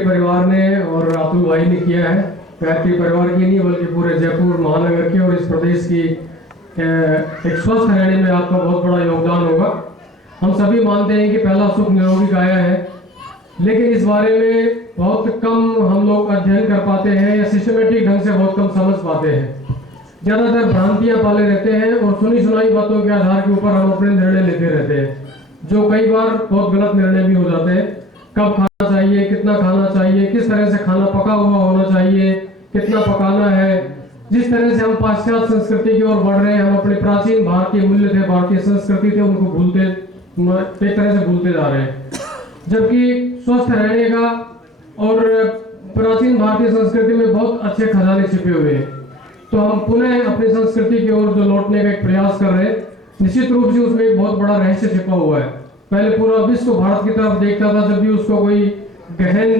परिवार ने और अतुल भाई ने किया है। पैतृक परिवार की नहीं बल्कि पूरे जयपुर महानगर की और इस प्रदेश की एक स्वस्थ रहने में आपका बहुत बड़ा योगदान होगा। हम सभी मानते हैं कि पहला सुख निरोगी काया है, लेकिन इस बारे में बहुत कम हम लोग अध्ययन कर पाते हैं या सिस्टमेटिक ढंग से बहुत कम समझ पाते हैं। ज़्यादातर भ्रांतियां पाले रहते हैं और सुनी सुनाई बातों के आधार के ऊपर हम अपने निर्णय लेते रहते हैं, जो कई बार बहुत गलत निर्णय भी हो जाते हैं। कब खाना चाहिए, कितना खाना चाहिए, किस तरह से खाना पका हुआ होना चाहिए, कितना पकाना है। जिस तरह से हम पाश्चात्य संस्कृति की ओर बढ़ रहे हैं, हम अपने प्राचीन भारतीय मूल्य थे, भारतीय संस्कृति थे, उनको भूलते, एक तरह से भूलते जा रहे हैं। जबकि स्वस्थ रहने का और प्राचीन भारतीय संस्कृति में बहुत अच्छे खजाने छिपे हुए हैं, तो हम पुनः अपनी संस्कृति की ओर जो लौटने का एक प्रयास कर रहे हैं। निश्चित रूप से उसमें एक बहुत बड़ा रहस्य छिपा हुआ है। पहले पूरा विश्व भारत की तरफ देखता था, जब भी उसको कोई गहन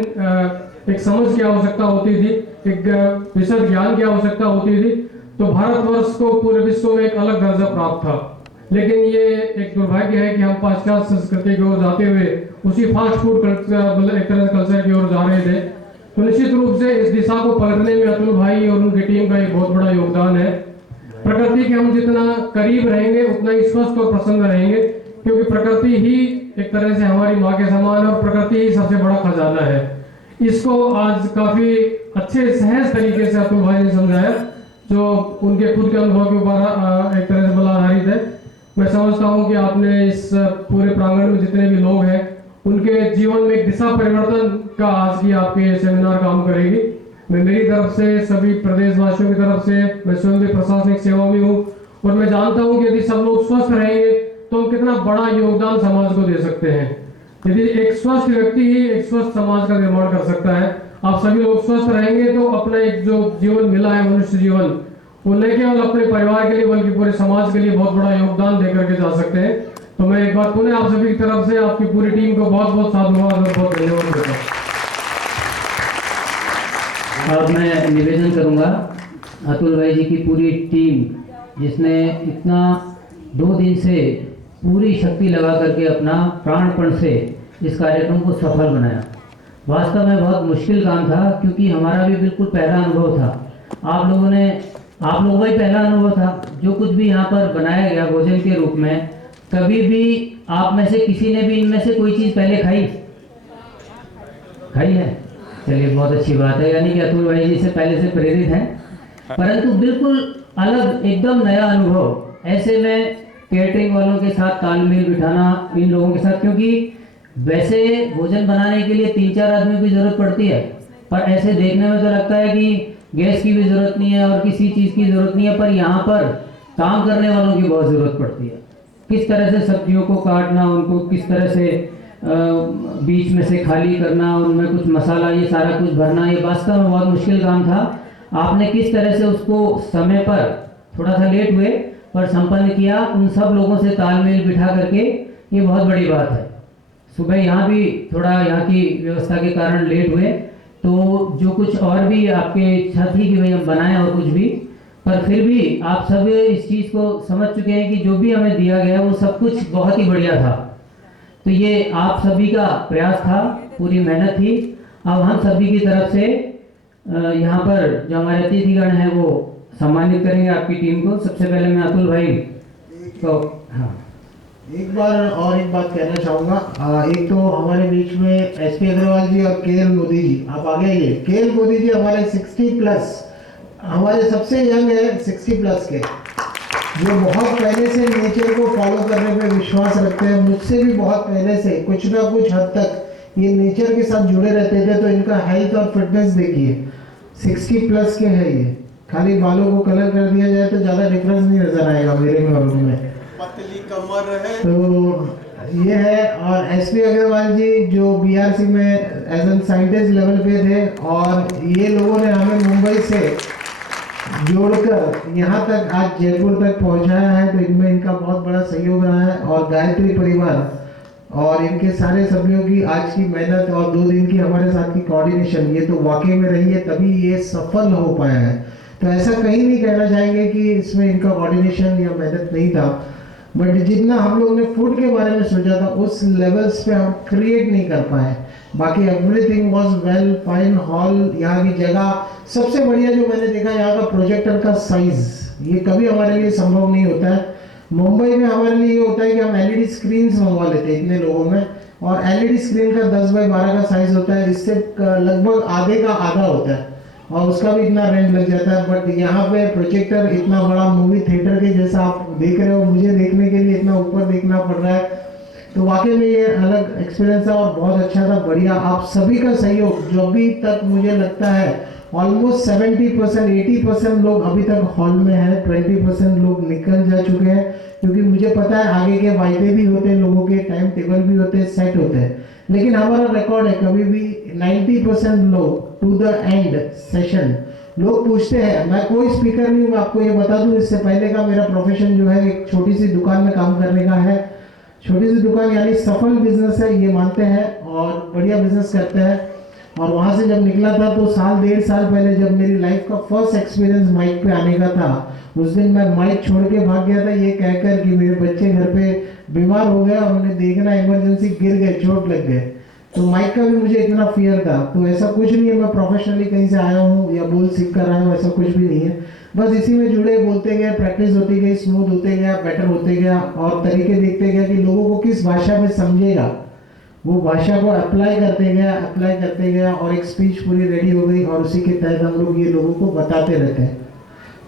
एक समझ की आवश्यकता होती थी, एक विशद ज्ञान की आवश्यकता होती थी, तो भारतवर्ष को पूरे विश्व में एक अलग दर्जा प्राप्त था। लेकिन ये एक दुर्भाग्य है कि हम पाश्चात्य संस्कृति की ओर जाते हुए उसी फास्ट फूड कल्चर, एक तरह से कल्चर की ओर जा रहे थे। तो निश्चित रूप से इस दिशा को पलटने में अतुल भाई और उनकी टीम का एक बहुत बड़ा योगदान है। प्रकृति के हम जितना करीब रहेंगे उतना ही स्वस्थ और प्रसन्न रहेंगे, क्योंकि प्रकृति ही एक तरह से हमारी माँ के समान है और प्रकृति ही सबसे बड़ा खजाना है। इसको आज काफी अच्छे सहज तरीके से अतुल भाई ने समझाया, जो उनके खुद के अनुभव के ऊपर एक तरह से बल आधारित है। मैं समझता हूँ कि आपने इस पूरे प्रांगण में जितने भी लोग हैं उनके जीवन में एक दिशा परिवर्तन का आज की आपके सेमिनार काम करेगी। मैं मेरी तरफ से, सभी प्रदेशवासियों की तरफ से, मैं स्वयं भी प्रशासनिक सेवा में हूँ और मैं जानता हूँ कि यदि सब लोग स्वस्थ रहेंगे तो हम कितना बड़ा योगदान समाज को दे सकते हैं। यदि एक स्वस्थ व्यक्ति ही एक स्वस्थ समाज का निर्माण कर सकता है। आप सभी लोग स्वस्थ रहेंगे तो अपना एक जो जीवन मिला है, मनुष्य जीवन, वो न केवल अपने परिवार के लिए बल्कि पूरे समाज के लिए बहुत बड़ा योगदान दे करके जा सकते हैं। तो मैं एक बार पुनः आप सभी की तरफ से आपकी पूरी टीम को बहुत बहुत साधुवाद और बहुत धन्यवाद देता हूँ। और मैं निवेदन करूंगा अतुल भाई जी की पूरी टीम, जिसने इतना 2 दिन से पूरी शक्ति लगा करके अपना प्राणपण से इस कार्यक्रम को सफल बनाया। वास्तव में बहुत मुश्किल काम था, क्योंकि हमारा भी बिल्कुल पहला अनुभव था। आप लोगों का ही पहला अनुभव था। जो कुछ भी यहाँ पर बनाया गया भोजन के रूप में, कभी भी आप में से किसी ने भी इनमें से कोई चीज़ पहले खाई है? चलिए, बहुत अच्छी बात है। यानी कि अतुल भाई जी से पहले से प्रेरित हैं, परंतु बिल्कुल अलग, एकदम नया अनुभव। ऐसे में कैटरिंग वालों के साथ तालमेल बिठाना, इन लोगों के साथ, क्योंकि वैसे भोजन बनाने के लिए 3-4 आदमी की जरूरत पड़ती है, पर ऐसे देखने में तो लगता है कि गैस की भी जरूरत नहीं है और किसी चीज़ की जरूरत नहीं है, पर यहाँ पर काम करने वालों की बहुत ज़रूरत पड़ती है। किस तरह से सब्जियों को काटना, उनको किस तरह से बीच में से खाली करना, उनमें कुछ मसाला ये सारा कुछ भरना, ये वास्तव में बहुत मुश्किल काम था। आपने किस तरह से उसको समय पर, थोड़ा सा लेट हुए पर संपन्न किया, उन सब लोगों से तालमेल बिठा करके, ये बहुत बड़ी बात है। सुबह यहाँ भी थोड़ा यहाँ की व्यवस्था के कारण लेट हुए, तो जो कुछ और भी आपके इच्छा थी कि भाई हम बनाएं और कुछ भी, पर फिर भी आप सब इस चीज़ को समझ चुके हैं कि जो भी हमें दिया गया वो सब कुछ बहुत ही बढ़िया था। तो ये आप सभी का प्रयास था, पूरी मेहनत थी। अब हम सभी की तरफ से यहाँ पर जो हमारे अतिथिगण हैं वो सम्मानित करेंगे आपकी टीम को। सबसे पहले मैं अतुल भाई को, हाँ, एक बात कहना चाहूँगा। एक तो हमारे बीच में एसपी अग्रवाल जी और केएल मोदी जी, आप आगे आइए। केएल मोदी जी हमारे 60+, हमारे सबसे यंग है 60+ के, जो बहुत पहले से नेचर को फॉलो करने पे विश्वास रखते हैं। मुझसे भी बहुत पहले से कुछ ना कुछ हद तक ये नेचर के साथ जुड़े रहते थे। तो इनका हेल्थ और फिटनेस देखिए, 60+ के है ये। खाली बालों को कलर कर दिया जाए तो ज़्यादा डिफरेंस नहीं नजर आएगा मेरे में और उनमें। पतली कमर है तो ये है। और एसपी अग्रवाल जी जो बीआरसी में एज एन साइंटिस्ट लेवल पे थे, और ये लोगों ने हमें मुंबई से जोड़कर यहाँ तक, आज जयपुर तक पहुँचाया है। तो इनमें इनका बहुत बड़ा सहयोग रहा है। और गायत्री परिवार और इनके सारे सभ्यों की आज की मेहनत और 2 दिन की हमारे साथ की कोऑर्डिनेशन, ये तो वाकई में रही है, तभी ये सफल हो पाया है। तो ऐसा कहीं नहीं कहना चाहेंगे कि इसमें इनका कोऑर्डिनेशन या मेहनत नहीं था, बट जितना हम लोग ने फूड के बारे में सोचा था उस लेवल्स पे हम क्रिएट नहीं कर पाए। बाकी everything was well fine. Hall, यहाँ की जगह, सबसे बढ़िया जो मैंने देखा यहाँ का प्रोजेक्टर का साइज, ये कभी हमारे लिए संभव नहीं होता है। मुंबई में हमारे लिए ये होता है कि हम एलईडी स्क्रीन्स मंगवा लेते हैं इतने लोगों में, और एलईडी स्क्रीन का 10 बाई 12 का साइज होता है, इससे लगभग आधे का आधा होता है और उसका भी इतना रेंट लग जाता है। बट यहाँ पे प्रोजेक्टर इतना बड़ा मूवी थिएटर के जैसा आप देख रहे हो, मुझे देखने के लिए इतना ऊपर देखना पड़ रहा है, तो वाकई में ये अलग एक्सपीरियंस था और बहुत अच्छा था, बढ़िया। आप सभी का सहयोग, जो अभी तक मुझे लगता है ऑलमोस्ट 70% 80% लोग अभी तक हॉल में हैं, 20% लोग निकल जा चुके हैं, क्योंकि मुझे पता है आगे के वायदे भी होते हैं, लोगों के टाइम टेबल भी होते हैं, सेट होते हैं, लेकिन हमारा रिकॉर्ड है कभी भी 90% लोग टू द एंड सेशन। लोग पूछते हैं, मैं कोई स्पीकर नहीं हूँ, मैं आपको ये बता दूं, इससे पहले का मेरा प्रोफेशन जो है एक छोटी सी दुकान में काम करने का है। छोटी सी दुकान यानी सफल बिजनेस है, ये मानते हैं और बढ़िया बिजनेस करते हैं। और वहाँ से जब निकला था तो साल 1.5 साल पहले जब मेरी लाइफ का फर्स्ट एक्सपीरियंस माइक पे आने का था, उस दिन मैं माइक छोड़ के भाग गया था ये कहकर कि मेरे बच्चे घर पे बीमार हो गए और उन्हें देखना, इमरजेंसी गिर गए, चोट लग गए, तो माइक का भी मुझे इतना फियर था। तो ऐसा कुछ नहीं है मैं प्रोफेशनली कहीं से आया हूँ या बोल सीख कर आया हूँ, ऐसा कुछ भी नहीं है। बस इसी में जुड़े, बोलते गए, प्रैक्टिस होती गई, स्मूथ होते गया, बेटर होते गया और तरीके देखते गया कि लोगों को किस भाषा में समझेगा, वो भाषा को अप्लाई करते गया और एक स्पीच पूरी रेडी हो गई और उसी के तहत हम लोग ये लोगों को बताते रहते हैं।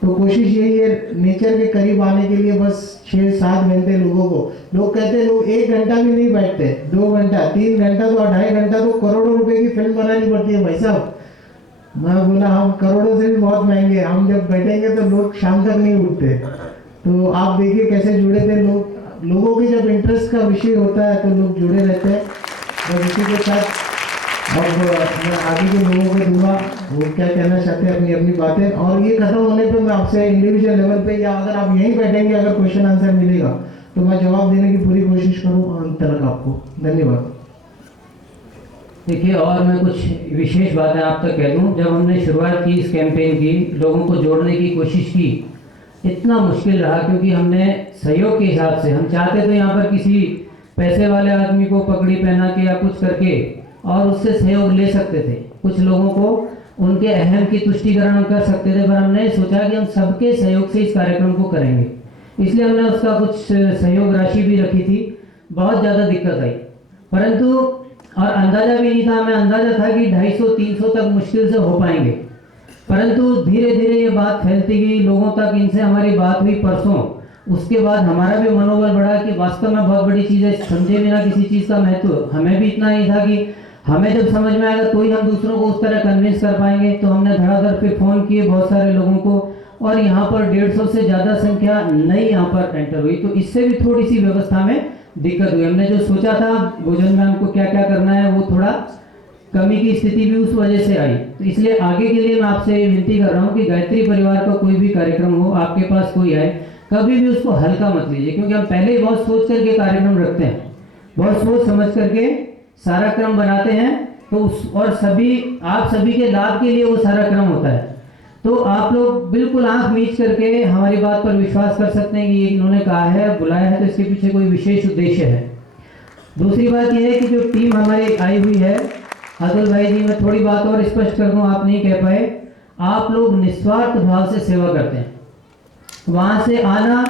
तो कोशिश यही है नेचर के करीब आने के लिए, बस 6-7 घंटे लोगों को, लोग कहते हैं लोग 1 घंटा भी नहीं बैठते, 2 घंटा 3 घंटा तो 2.5 घंटा तो करोड़ों रुपए की फिल्म बनानी पड़ती है भाई साहब। मैं बोला हम करोड़ों से भी बहुत महंगे, हम जब बैठेंगे तो लोग शाम तक नहीं उठते। तो आप देखिए कैसे जुड़े थे लोग, लोगों के जब इंटरेस्ट का विषय होता है तो लोग जुड़े रहते हैं। बस इसी के साथ अब मैं आगे के लोगों को दूंगा वो क्या कहना चाहते हैं अपनी अपनी बातें, और ये खत्म होने पे मैं आपसे इंडिविजुअल लेवल पे या अगर आप यहीं बैठेंगे, अगर क्वेश्चन आंसर मिलेगा तो मैं जवाब देने की पूरी कोशिश करूँ अंत तक आपको। धन्यवाद। देखिए, और मैं कुछ विशेष बातें आप तक कह दूं। जब हमने शुरुआत की इस कैंपेन की, लोगों को जोड़ने की कोशिश की, इतना मुश्किल रहा क्योंकि हमने सहयोग के हिसाब से, हम चाहते तो यहाँ पर किसी पैसे वाले आदमी को पगड़ी पहना के या कुछ करके और उससे सहयोग ले सकते थे, कुछ लोगों को उनके अहम की तुष्टिकरण हम कर सकते थे, पर हमने सोचा कि हम सबके सहयोग से इस कार्यक्रम को करेंगे, इसलिए हमने उसका कुछ सहयोग राशि भी रखी थी। बहुत ज़्यादा दिक्कत आई, परंतु और अंदाजा भी नहीं था, हमें अंदाजा था कि 250-300 तक मुश्किल से हो पाएंगे, परंतु धीरे धीरे ये बात फैलती गई लोगों तक। इनसे हमारी बात हुई परसों, उसके बाद हमारा भी मनोबल बढ़ा कि वास्तव में बहुत बड़ी चीज़ है, समझे बिना किसी चीज़ का महत्व हमें भी इतना ही था कि हमें जब समझ में आएगा तो ही हम दूसरों को उस तरह कन्विंस कर पाएंगे। तो हमने धड़ाधड़ पे फ़ोन किए बहुत सारे लोगों को, और यहाँ पर 150 से ज़्यादा संख्या नई यहाँ पर एंटर हुई, तो इससे भी थोड़ी सी व्यवस्था में दिक्कत हुई। हमने जो सोचा था भोजन में हमको क्या क्या करना है, वो थोड़ा कमी की स्थिति भी उस वजह से आई। तो इसलिए आगे के लिए मैं आपसे विनती कर रहा हूँ कि गायत्री परिवार का कोई भी कार्यक्रम हो, आपके पास कोई आए, कभी भी उसको हल्का मत लीजिए, क्योंकि हम पहले ही बहुत सोच करके कार्यक्रम रखते हैं, बहुत सोच समझ करके सारा क्रम बनाते हैं, तो उस और सभी आप सभी के लाभ के लिए वो सारा क्रम होता है। तो आप लोग बिल्कुल आंख मीच करके हमारी बात पर विश्वास कर सकते हैं कि ये इन्होंने कहा है, बुलाया है, तो इसके पीछे कोई विशेष उद्देश्य है। दूसरी बात यह है कि जो टीम हमारी आई हुई है, अतुल भाई जी, मैं थोड़ी बात और स्पष्ट कर दूं, आप नहीं कह पाए, आप लोग निस्वार्थ भाव से सेवा करते हैं, वहाँ से आना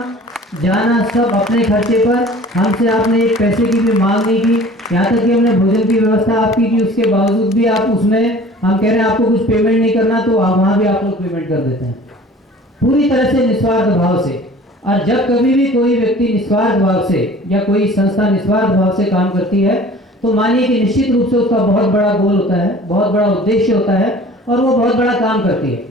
जाना सब अपने खर्चे पर, हमसे आपने एक पैसे की भी मांग नहीं की, यहाँ तक कि हमने भोजन की व्यवस्था आपकी की, उसके बावजूद भी आप उसमें हम कह रहे हैं आपको कुछ पेमेंट नहीं करना, तो वहाँ भी आप लोग पेमेंट कर देते हैं पूरी तरह से निस्वार्थ भाव से। और जब कभी भी कोई व्यक्ति निस्वार्थ भाव से या कोई संस्था निस्वार्थ भाव से काम करती है, तो मानिए कि निश्चित रूप से उसका बहुत बड़ा गोल होता है, बहुत बड़ा उद्देश्य होता है, और वो बहुत बड़ा काम करती है।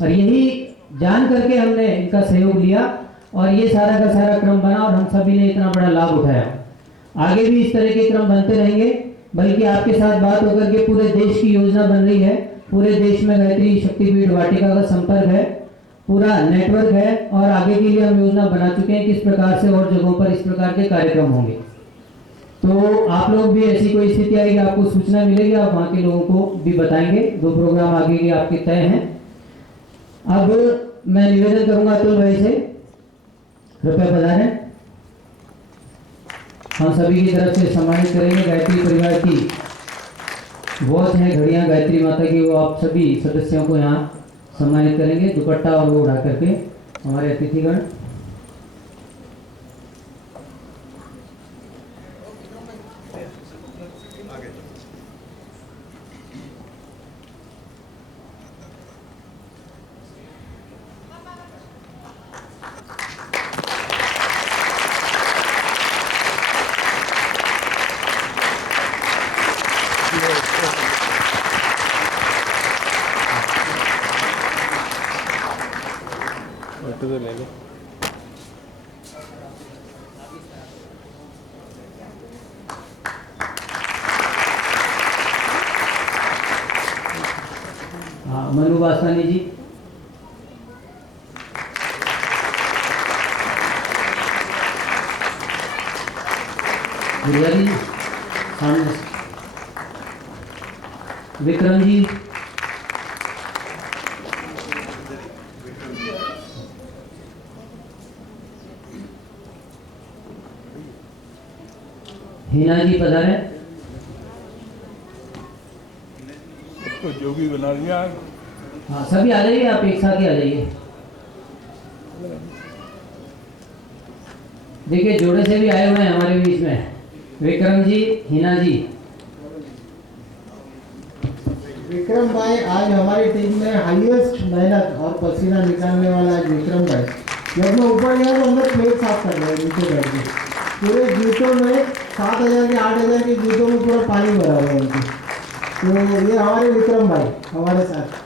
और यही जान करके हमने इनका सहयोग लिया और ये सारा का सारा क्रम बना और हम सभी ने इतना बड़ा लाभ उठाया। आगे भी इस तरह के क्रम बनते रहेंगे, बल्कि आपके साथ बात होकर के पूरे देश की योजना बन रही है। पूरे देश में गायत्री शक्तिपीठ वाटिका का संपर्क है, पूरा नेटवर्क है, और आगे के लिए हम योजना बना चुके हैं किस प्रकार से और जगहों पर इस प्रकार के कार्यक्रम होंगे। तो आप लोग भी ऐसी कोई स्थिति आएगी, आपको सूचना मिलेगी, आप वहाँ के लोगों को भी बताएंगे। 2 प्रोग्राम आगे के आपके तय हैं। अब मैं निवेदन करूंगा अतुल भाई से, रुपये पधारें, हम सभी की तरफ से सम्मानित करेंगे गायत्री परिवार की वॉच है, घड़ियाँ गायत्री माता की, वो आप सभी सदस्यों को यहाँ सम्मानित करेंगे दुपट्टा और वो उड़ा करके हमारे अतिथिगण। तो ले लो। हाँ, मनु वासवानी जी। गुड़िया जी सामने। विक्रम जी। हिना जी पधारे। तो जो भी बना लिया। हाँ, सभी आ जाइए, आप एक साथ ही आ जाइए। देखिए जोड़े से भी आए हुए हैं हमारे बीच में, विक्रम जी, हिना जी। विक्रम भाई आज हमारी टीम में हाईएस्ट मेहनत और पसीना निकालने वाला है विक्रम भाई। जब मैं ऊपर गया तो अंदर प्लेट साफ कर रहे हैं नीचे बैठ के। पूरे जूतों में 7,000 के 8,000 के जूतों में पूरा पानी भरा हुआ है उनके। तो ये हमारे विक्रम भाई हमारे साथ।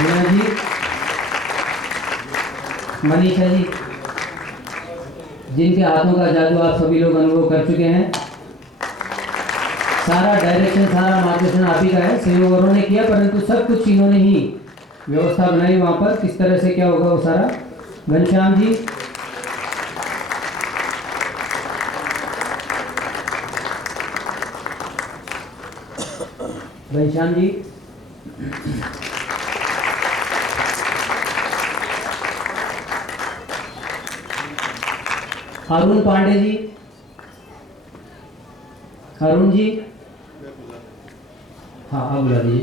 हिना जी, मनीषा जी, जिनके हाथों का जादू आप सभी लोग अनुभव कर चुके हैं। सारा डायरेक्शन, सारा मार्गदर्शन आप ही का है, सहयोगरों ने किया, परंतु सब कुछ इन्होंने ही व्यवस्था बनाई वहाँ पर, किस तरह से क्या होगा वो सारा। घनश्याम जी, घनश्याम जी, अरुण पांडे जी, अरुण जी, हाँ आप बुला दीजिए।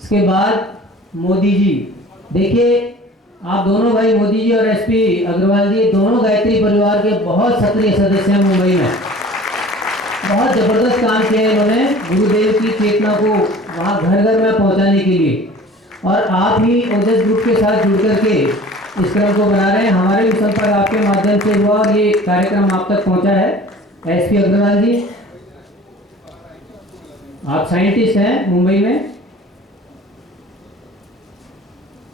इसके बाद मोदी जी। देखिए आप दोनों भाई मोदी जी और एसपी अग्रवाल जी दोनों गायत्री परिवार के बहुत सक्रिय सदस्य हैं मुंबई में। बहुत जबरदस्त काम किया इन्होंने गुरुदेव की चेतना को वहाँ घर घर में पहुँचाने के लिए, और आप ही ओजस ग्रुप के साथ जुड़ करके इस क्रम को बना रहे हैं। हमारे भी संपर्क आपके माध्यम से हुआ और ये कार्यक्रम आप तक पहुँचा है। एसपी अग्रवाल जी, आप साइंटिस्ट हैं मुंबई में।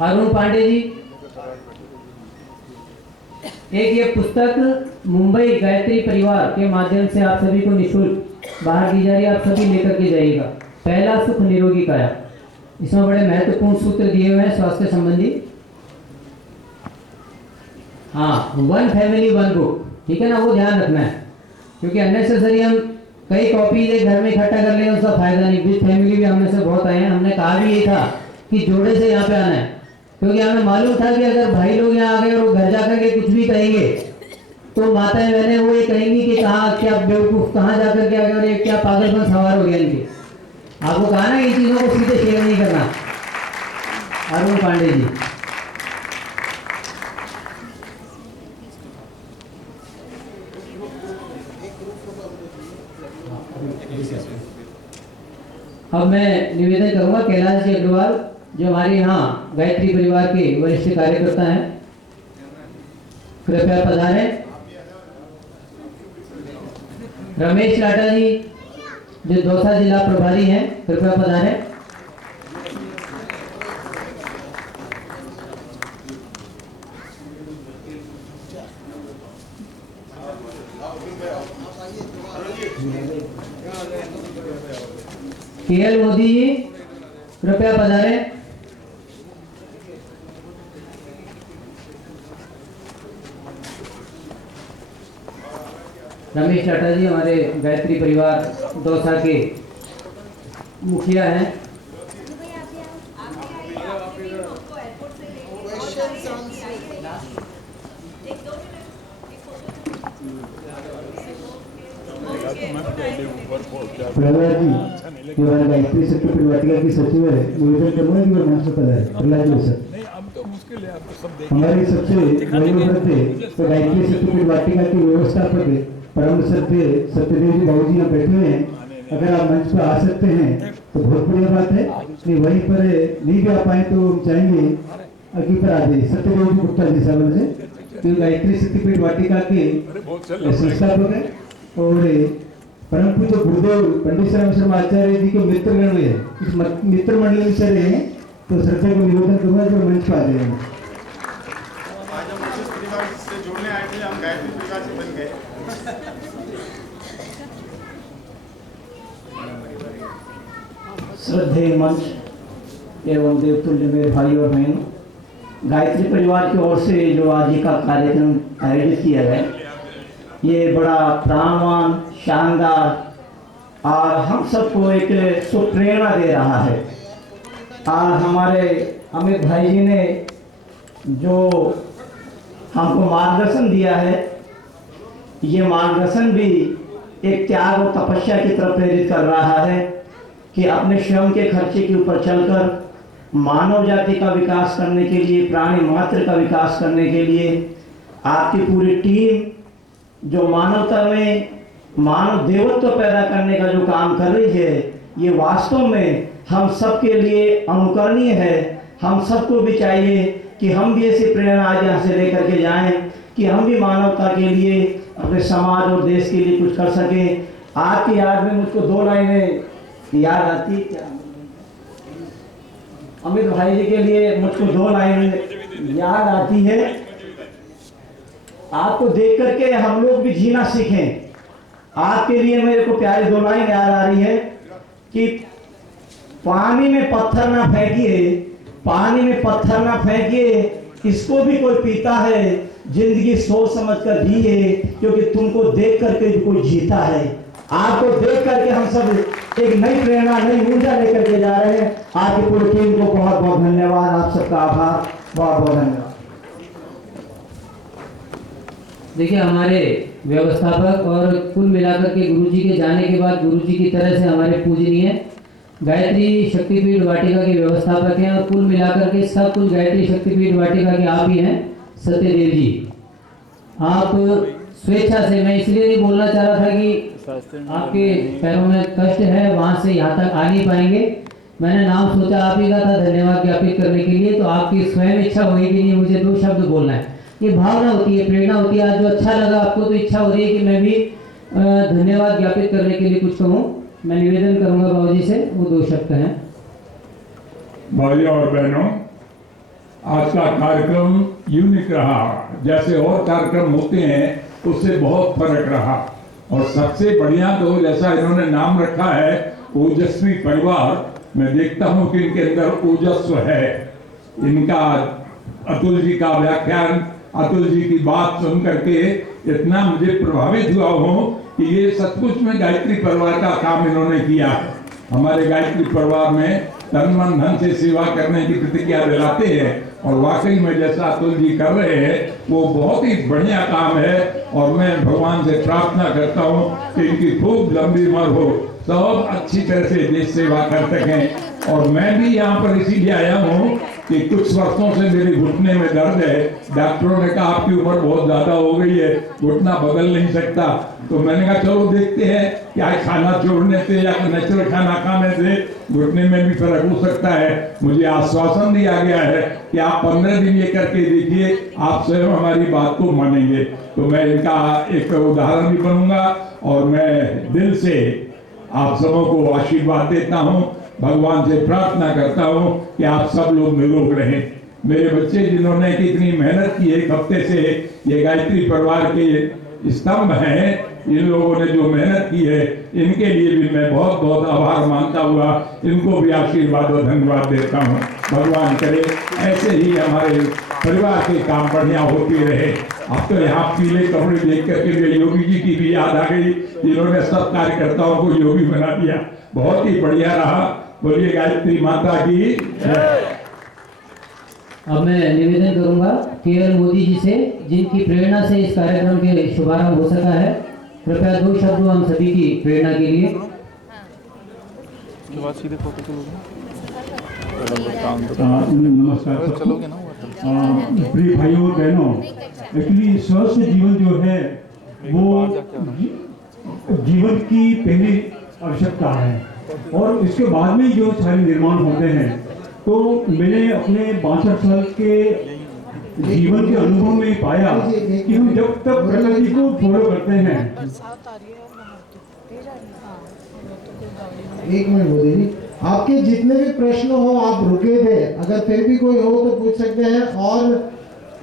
अरुण पांडे जी, एक ये पुस्तक मुंबई गायत्री परिवार के माध्यम से आप सभी को निःशुल्क बाहर दी जा रही है, आप सभी लेकर के जाइएगा। पहला सुख निरोगी काया, इसमें बड़े महत्वपूर्ण सूत्र दिए हुए हैं स्वास्थ्य संबंधी। हाँ, 1 फैमिली 1 बुक, ठीक है ना, वो ध्यान रखना है, क्योंकि अननेसेसरी हम कई कॉपीज एक घर में इकट्ठा कर लें उसका फायदा नहीं। विद फैमिली भी हमने से बहुत आए हैं। हमने कहा भी ये था कि जोड़े से यहाँ पे आना है, क्योंकि हमें मालूम था कि अगर भाई लोग यहाँ आ गए और घर जाकर के कुछ भी कहेंगे तो माताएं बहनें वो ये कहेंगी कि कहाँ क्या बेवकूफ, कहाँ जाकर के आ गए और ये क्या पागलपन सवार हो गया इनके। आपको कहा ना इन चीज़ों को सीधे शेयर नहीं करना। अरुण पांडे जी, अब मैं निवेदन करूंगा कैलाश जी अग्रवाल जो हमारे यहाँ गायत्री परिवार के वरिष्ठ कार्यकर्ता हैं, कृपया पधारें। रमेश लाटा जी जो दौसा जिला प्रभारी हैं, कृपया पधारें। केएल मोदी जी कृपया पधारें। रमेश टाटा जी हमारे गायत्री परिवार दौसा के मुखिया हैं। मैं पहले ऊपर पहुंचा प्रहलाद जी जो हमारे गायत्री शक्ति परिवाटिका की सचिव है निवेदन करूंगा कि वो मंच पर है प्रहलाद जी सर नहीं अब तो मुश्किल है अब तो सब हमारी सबसे वयोवृद्ध तो गायत्री शक्ति परिवाटिका की व्यवस्थापक परम सत्य सत्यदेव जी बाबू जी यहाँ बैठे हुए हैं। अगर आप मंच पर आ सकते हैं तो बहुत बढ़िया बात है, नहीं वहीं पर नहीं भी आ पाए तो हम चाहेंगे अभी पर आ जाइए। सत्यदेव जी गुप्ता जी साहब से तो गायत्री शक्तिपीठ वाटिका के संस्थापक है और परम पूज्य गुरुदेव पंडित श्री राम शर्मा आचार्य जी के मित्रगण में इस मित्र मंडली से रहे हैं, तो श्रद्धा को निवेदन करूंगा जो मंच पर आ जाएंगे। आज हम उस परिवार से जुड़ने आए थे, हम गायत्री परिवार से बन गए। श्रद्धेय मंच एवं देवतुल्य मेरे भाई और बहनों, गायत्री परिवार की ओर से जो आज का कार्यक्रम आयोजित किया गया ये बड़ा प्राणवान शानदार और हम सबको एक सुप्रेरणा दे रहा है। आज हमारे अमित भाई जी ने जो हमको मार्गदर्शन दिया है, ये मार्गदर्शन भी एक त्याग और तपस्या की तरफ प्रेरित कर रहा है कि अपने स्वयं के खर्चे के ऊपर चलकर मानव जाति का विकास करने के लिए, प्राणी मात्र का विकास करने के लिए आपकी पूरी टीम जो मानवता में मानव देवत्व पैदा करने का जो काम कर रही है, ये वास्तव में हम सबके लिए अनुकरणीय है। हम सबको भी चाहिए कि हम भी ऐसी प्रेरणा आज यहाँ से लेकर के जाएं कि हम भी मानवता के लिए, अपने समाज और देश के लिए कुछ कर सकें। आपकी याद में मुझको दो लाइनें याद आती क्या अमित भाई जी के लिए मुझको दो लाइनें याद आती है। आपको देख करके हम लोग भी जीना सीखें। आपके लिए मेरे को प्यारी दो लाइन याद आ रही है कि पानी में पत्थर ना फेंकिए, पानी में पत्थर ना फेंकिए, इसको भी कोई पीता है, जिंदगी सोच समझ कर जिए क्योंकि तुमको देख करके भी कोई जीता है। आपको देख करके हम सब एक नई प्रेरणा, नई ऊर्जा लेकर के जा रहे हैं। आपकी पूरी टीम को बहुत बहुत धन्यवाद, आप सबका आभार, बहुत बहुत धन्यवाद। देखिए हमारे व्यवस्थापक और कुल मिलाकर के गुरुजी के जाने के बाद गुरुजी की तरह से हमारे पूजनीय गायत्री शक्तिपीठ वाटिका के व्यवस्थापक हैं और कुल मिलाकर के सब कुछ गायत्री शक्तिपीठ वाटिका के आप ही हैं सत्यदेव जी। आप स्वेच्छा से, मैं इसलिए नहीं बोलना चाह रहा था कि आपके पैरों में कष्ट है, वहाँ से यहाँ तक आ नहीं पाएंगे। मैंने नाम सोचा आप ही का था धन्यवाद ज्ञापित करने के लिए, तो आपकी स्वयं इच्छा हुई कि नहीं मुझे दो शब्द बोलना है। ये भावना होती है, प्रेरणा होती है। आज जो अच्छा लगा आपको तो इच्छा हो रही है कि मैं भी धन्यवाद ज्ञापित करने के लिए कुछ कहूँ। मैं निवेदन करूंगा बाबूजी से, वो दो शब्द हैं। भाइयों और बहनों, आज का कार्यक्रम यूनिक रहा। जैसे और कार्यक्रम होते हैं उससे बहुत फर्क रहा और सबसे बढ़िया तो जैसा इन्होंने नाम रखा है ओजस्वी परिवार, मैं देखता हूँ कि इनके अंदर ओजस्व है। इनका अतुल जी का व्याख्यान, अतुल जी की बात सुन करके इतना मुझे प्रभावित हुआ हूँ कि ये सचमुच में गायत्री परिवार का काम इन्होंने किया है। हमारे गायत्री परिवार में तन मन धन से सेवा करने की प्रतिज्ञा दिलाते हैं और वाकई में जैसा अतुल जी कर रहे हैं वो बहुत ही बढ़िया काम है। और मैं भगवान से प्रार्थना करता हूँ कि इनकी खूब लंबी उम्र हो, सब अच्छी तरह से देश सेवा कर सकें। और मैं भी यहाँ पर इसीलिए आया हूँ कि कुछ वर्षों से मेरे घुटने में दर्द है। डॉक्टरों ने कहा आपकी उम्र बहुत ज्यादा हो गई है, घुटना बदल नहीं सकता। तो मैंने कहा चलो देखते हैं क्या खाना छोड़ने से या नेचुरल खाना खाने से घुटने में भी फर्क हो सकता है। मुझे आश्वासन दिया गया है कि आप 15 दिन ये करके देखिए, आप स्वयं हमारी बात को मानेंगे। तो मैं इनका एक उदाहरण भी बनूंगा और मैं दिल से आप सबों को आशीर्वाद देता हूँ। भगवान से प्रार्थना करता हूँ कि आप सब लोग निरोग रहें। मेरे बच्चे जिन्होंने कितनी मेहनत की, एक हफ्ते से ये गायत्री परिवार के स्तंभ हैं, इन लोगों ने जो मेहनत की है इनके लिए भी मैं बहुत बहुत आभार मानता हुआ इनको भी आशीर्वाद और धन्यवाद देता हूँ। भगवान करे ऐसे ही हमारे परिवार के काम बढ़िया होते रहे। अब तो यहाँ पीले कपड़े देख करके योगी जी की भी याद आ गई, जिन्होंने सब कार्यकर्ताओं को योगी बना दिया। बहुत ही बढ़िया रहा। बोलिए गायत्री माता की। अब मैं निवेदन करूंगा केएल मोदी जी से, जिनकी प्रेरणा से इस कार्यक्रम के शुभारंभ हो सका है। कृपया 2 शब्द हम सभी की प्रेरणा के लिए। उसके बाद सीधे फोटो नमस्कार चलोगे ना प्रिय भाइयों और बहनों, एक्चुअली स्वस्थ जीवन जो है वो जीवन की पहली आवश्यकता है और इसके बाद में जो सारे निर्माण होते हैं। तो मैंने अपने 62 साल के जीवन के अनुभव में पाया कि हम जब तक प्रकृति को फॉलो करते हैं। एक मिनट मोदी जी, आपके जितने भी प्रश्न हो आप रुके थे, अगर फिर भी कोई हो तो पूछ सकते हैं। और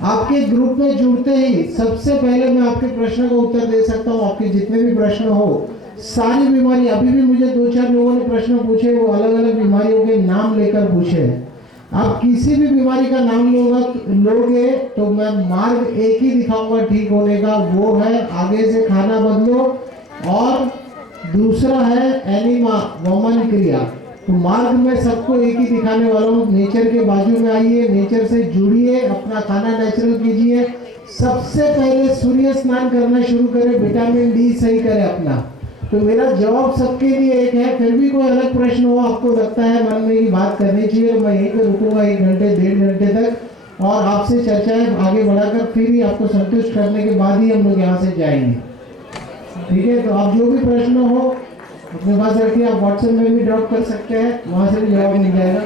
आपके ग्रुप में जुड़ते ही सबसे पहले मैं आपके प्रश्न का उत्तर दे सकता हूँ। आपके जितने भी प्रश्न हो, सारी बीमारी, अभी भी मुझे 2-4 लोगों ने प्रश्न पूछे, वो अलग अलग बीमारियों के नाम लेकर पूछे। आप किसी भी बीमारी का नाम लोगे तो मैं मार्ग एक ही दिखाऊंगा ठीक होने का, वो है आगे से खाना बदलो और दूसरा है एनिमा वमन क्रिया। तो मार्ग में सबको एक ही दिखाने वाला हूँ। नेचर के बाजू में आइए, नेचर से जुड़िए, अपना खाना नेचुरल कीजिए। सबसे पहले सूर्य स्नान करना शुरू करें, विटामिन डी सही करें अपना। तो मेरा जवाब सबके लिए एक है। फिर भी कोई अलग प्रश्न हो, आपको लगता है मन में ये बात करनी चाहिए, मैं यहीं पे रुकूंगा 1 घंटे 1.5 घंटे तक और आपसे चर्चाएं आगे बढ़ाकर फिर ही आपको संतुष्ट करने के बाद ही हम लोग यहाँ से जाएंगे। ठीक है, तो आप जो भी प्रश्न हो अपने पास रखिए। आप व्हाट्सएप में भी ड्रॉप कर सकते हैं, वहाँ से भी जवाब मिल जाएगा।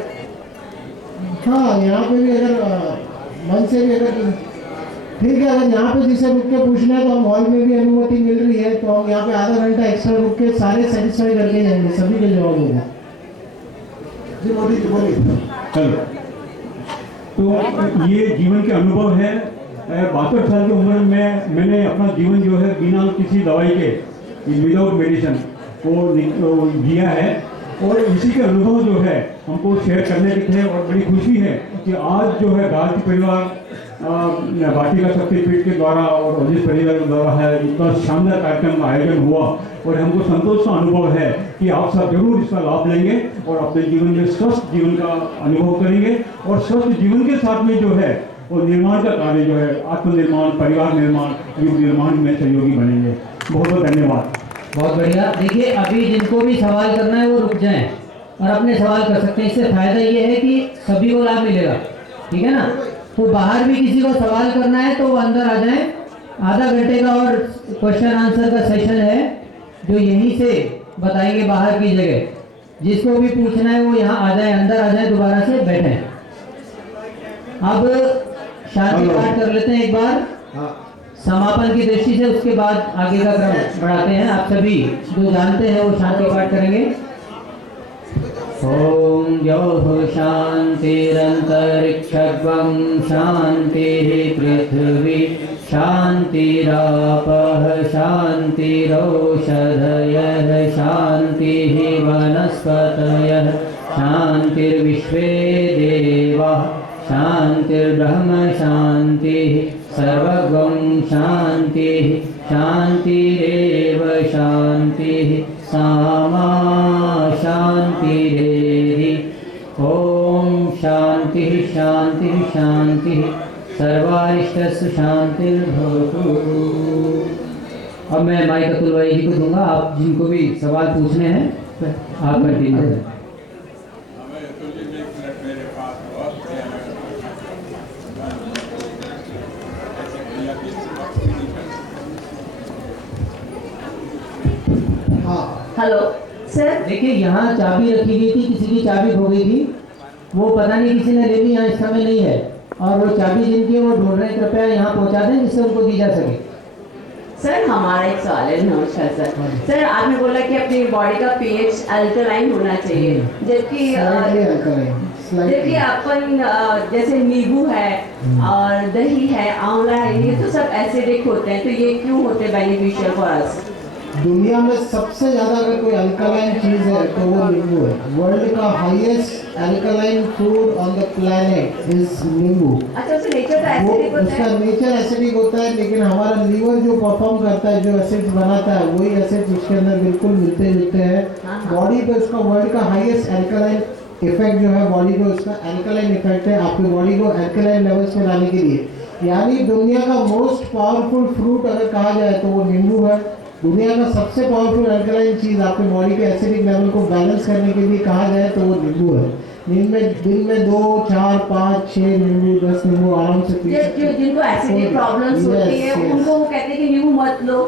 हाँ, यहाँ पे भी अगर मन से भी अगर ठीक है, अगर यहाँ पे जिसे रुक के पूछना है तो हम हॉल में भी अनुमति मिल रही है, तो हम यहाँ पे आधा घंटा एक्स्ट्रा रुक के सारे सेटिस्फाई करके जाएंगे, सभी के जवाब होंगे। जी मोदी जी बोलिए। चलो, तो ये जीवन के अनुभव है। 72 साल की उम्र में मैंने अपना जीवन जो है बिना किसी दवाई के, विदाउट मेडिसिन को जिया है और इसी के अनुभव जो है हमको शेयर करने के थे। और बड़ी खुशी है कि आज जो है गायत्री परिवार वाटिका शक्तिपीठ के द्वारा और अजीत परिवार के द्वारा है इतना शानदार कार्यक्रम का आयोजन हुआ और हमको संतोष का अनुभव है कि आप सब जरूर इसका लाभ लेंगे और अपने जीवन में स्वस्थ जीवन का अनुभव करेंगे। और स्वस्थ जीवन के साथ में जो है वो निर्माण का कार्य जो है आत्मनिर्माण, परिवार निर्माण, युग निर्माण में सहयोगी बनेंगे। बहुत बहुत धन्यवाद। बहुत बढ़िया। देखिए, अभी जिनको भी सवाल करना है वो रुक जाएं और अपने सवाल कर सकते हैं। इससे फायदा ये है कि सभी को लाभ मिलेगा। ठीक है ना? तो बाहर भी किसी को सवाल करना है तो वो अंदर आ जाए। आधा घंटे का और क्वेश्चन आंसर का सेशन है जो यहीं से बताएंगे बाहर की जगह। जिसको भी पूछना है वो यहाँ आ जाए, अंदर आ जाए, दोबारा से बैठे। अब शांति पाठ कर लेते हैं एक बार समापन की दृष्टि से, उसके बाद आगे का क्रम बढ़ाते हैं। आप सभी जो जानते हैं वो शांति पाठ करेंगे। ओम द्यौः शान्तिरन्तरिक्षं शान्तिः पृथिवी शान्तिरापः शान्तिरौषधयः शान्तिः वनस्पतयः शान्तिर्विश्वे देवाः शान्तिर्ब्रह्म शान्तिः सर्वगं शान्तिः शान्तिरेव शान्तिः सामा शान्तिरेधि। ओम शान्तिः शान्तिः शान्तिः सर्वारिष्टस्य शान्तिर्भवतु। अब मैं माइक अतुल भाई जी को दूंगा। आप जिनको भी सवाल पूछने हैं आप कंटिन्यू करें। Hello sir. देखिए, यहाँ चाबी रखी गई थी, किसी की चाबी खो गई थी, वो पता नहीं किसी ने ले ली, यहाँ इस समय नहीं है। और वो चाबी जिनकी वो ढूंढ रहे हैं, कृपया यहाँ पहुँचा दें जिससे उनको दी जा सके। सर हमारा एक सवाल है। नमस्कार सर। सर आपने बोला कि अपनी बॉडी का पीएच अल्कलाइन होना चाहिए, जबकि अपन जैसे नींबू है और दही है, आंवला है, ये तो सब एसिडिक होते हैं, तो ये क्यों होते बेनिफिशियल फॉर अस? दुनिया में सबसे ज्यादा अगर कोई अल्कलाइन चीज है तो वो नींबू है। वर्ल्ड का highest alkaline food on the planet is नींबू। अच्छा, उसका नेचर तो एसिडिक होता है। उसका नेचर एसिडिक होता है, लेकिन हमारा लीवर जो परफॉर्म करता है, जो एसिड्स बनाता है, वही एसिड्स उसके अंदर बिल्कुल मिलते जुलते हैं। बॉडी पे उसका वर्ल्ड का हाईएस्ट अल्कलाइन इफेक्ट जो है, बॉडी पे उसका अल्कलाइन इफेक्ट है आपकी बॉडी को अल्कलाइन लेवल्स में लाने के लिए। यानी दुनिया का मोस्ट पावरफुल फ्रूट अगर कहा जाए तो वो नींबू है। दुनिया का सबसे पावरफुल अल्कलाइन चीज आपके बॉडी के एसिडिक लेवल को बैलेंस करने के लिए कहा जाए तो वो नींबू है। दिन में 2, 4, 5, 6 नींबू, 10 नींबू आराम से पी सकते हैं। जिनको एसिडिक प्रॉब्लम्स होती है उनको वो कहते हैं कि नींबू मत लो।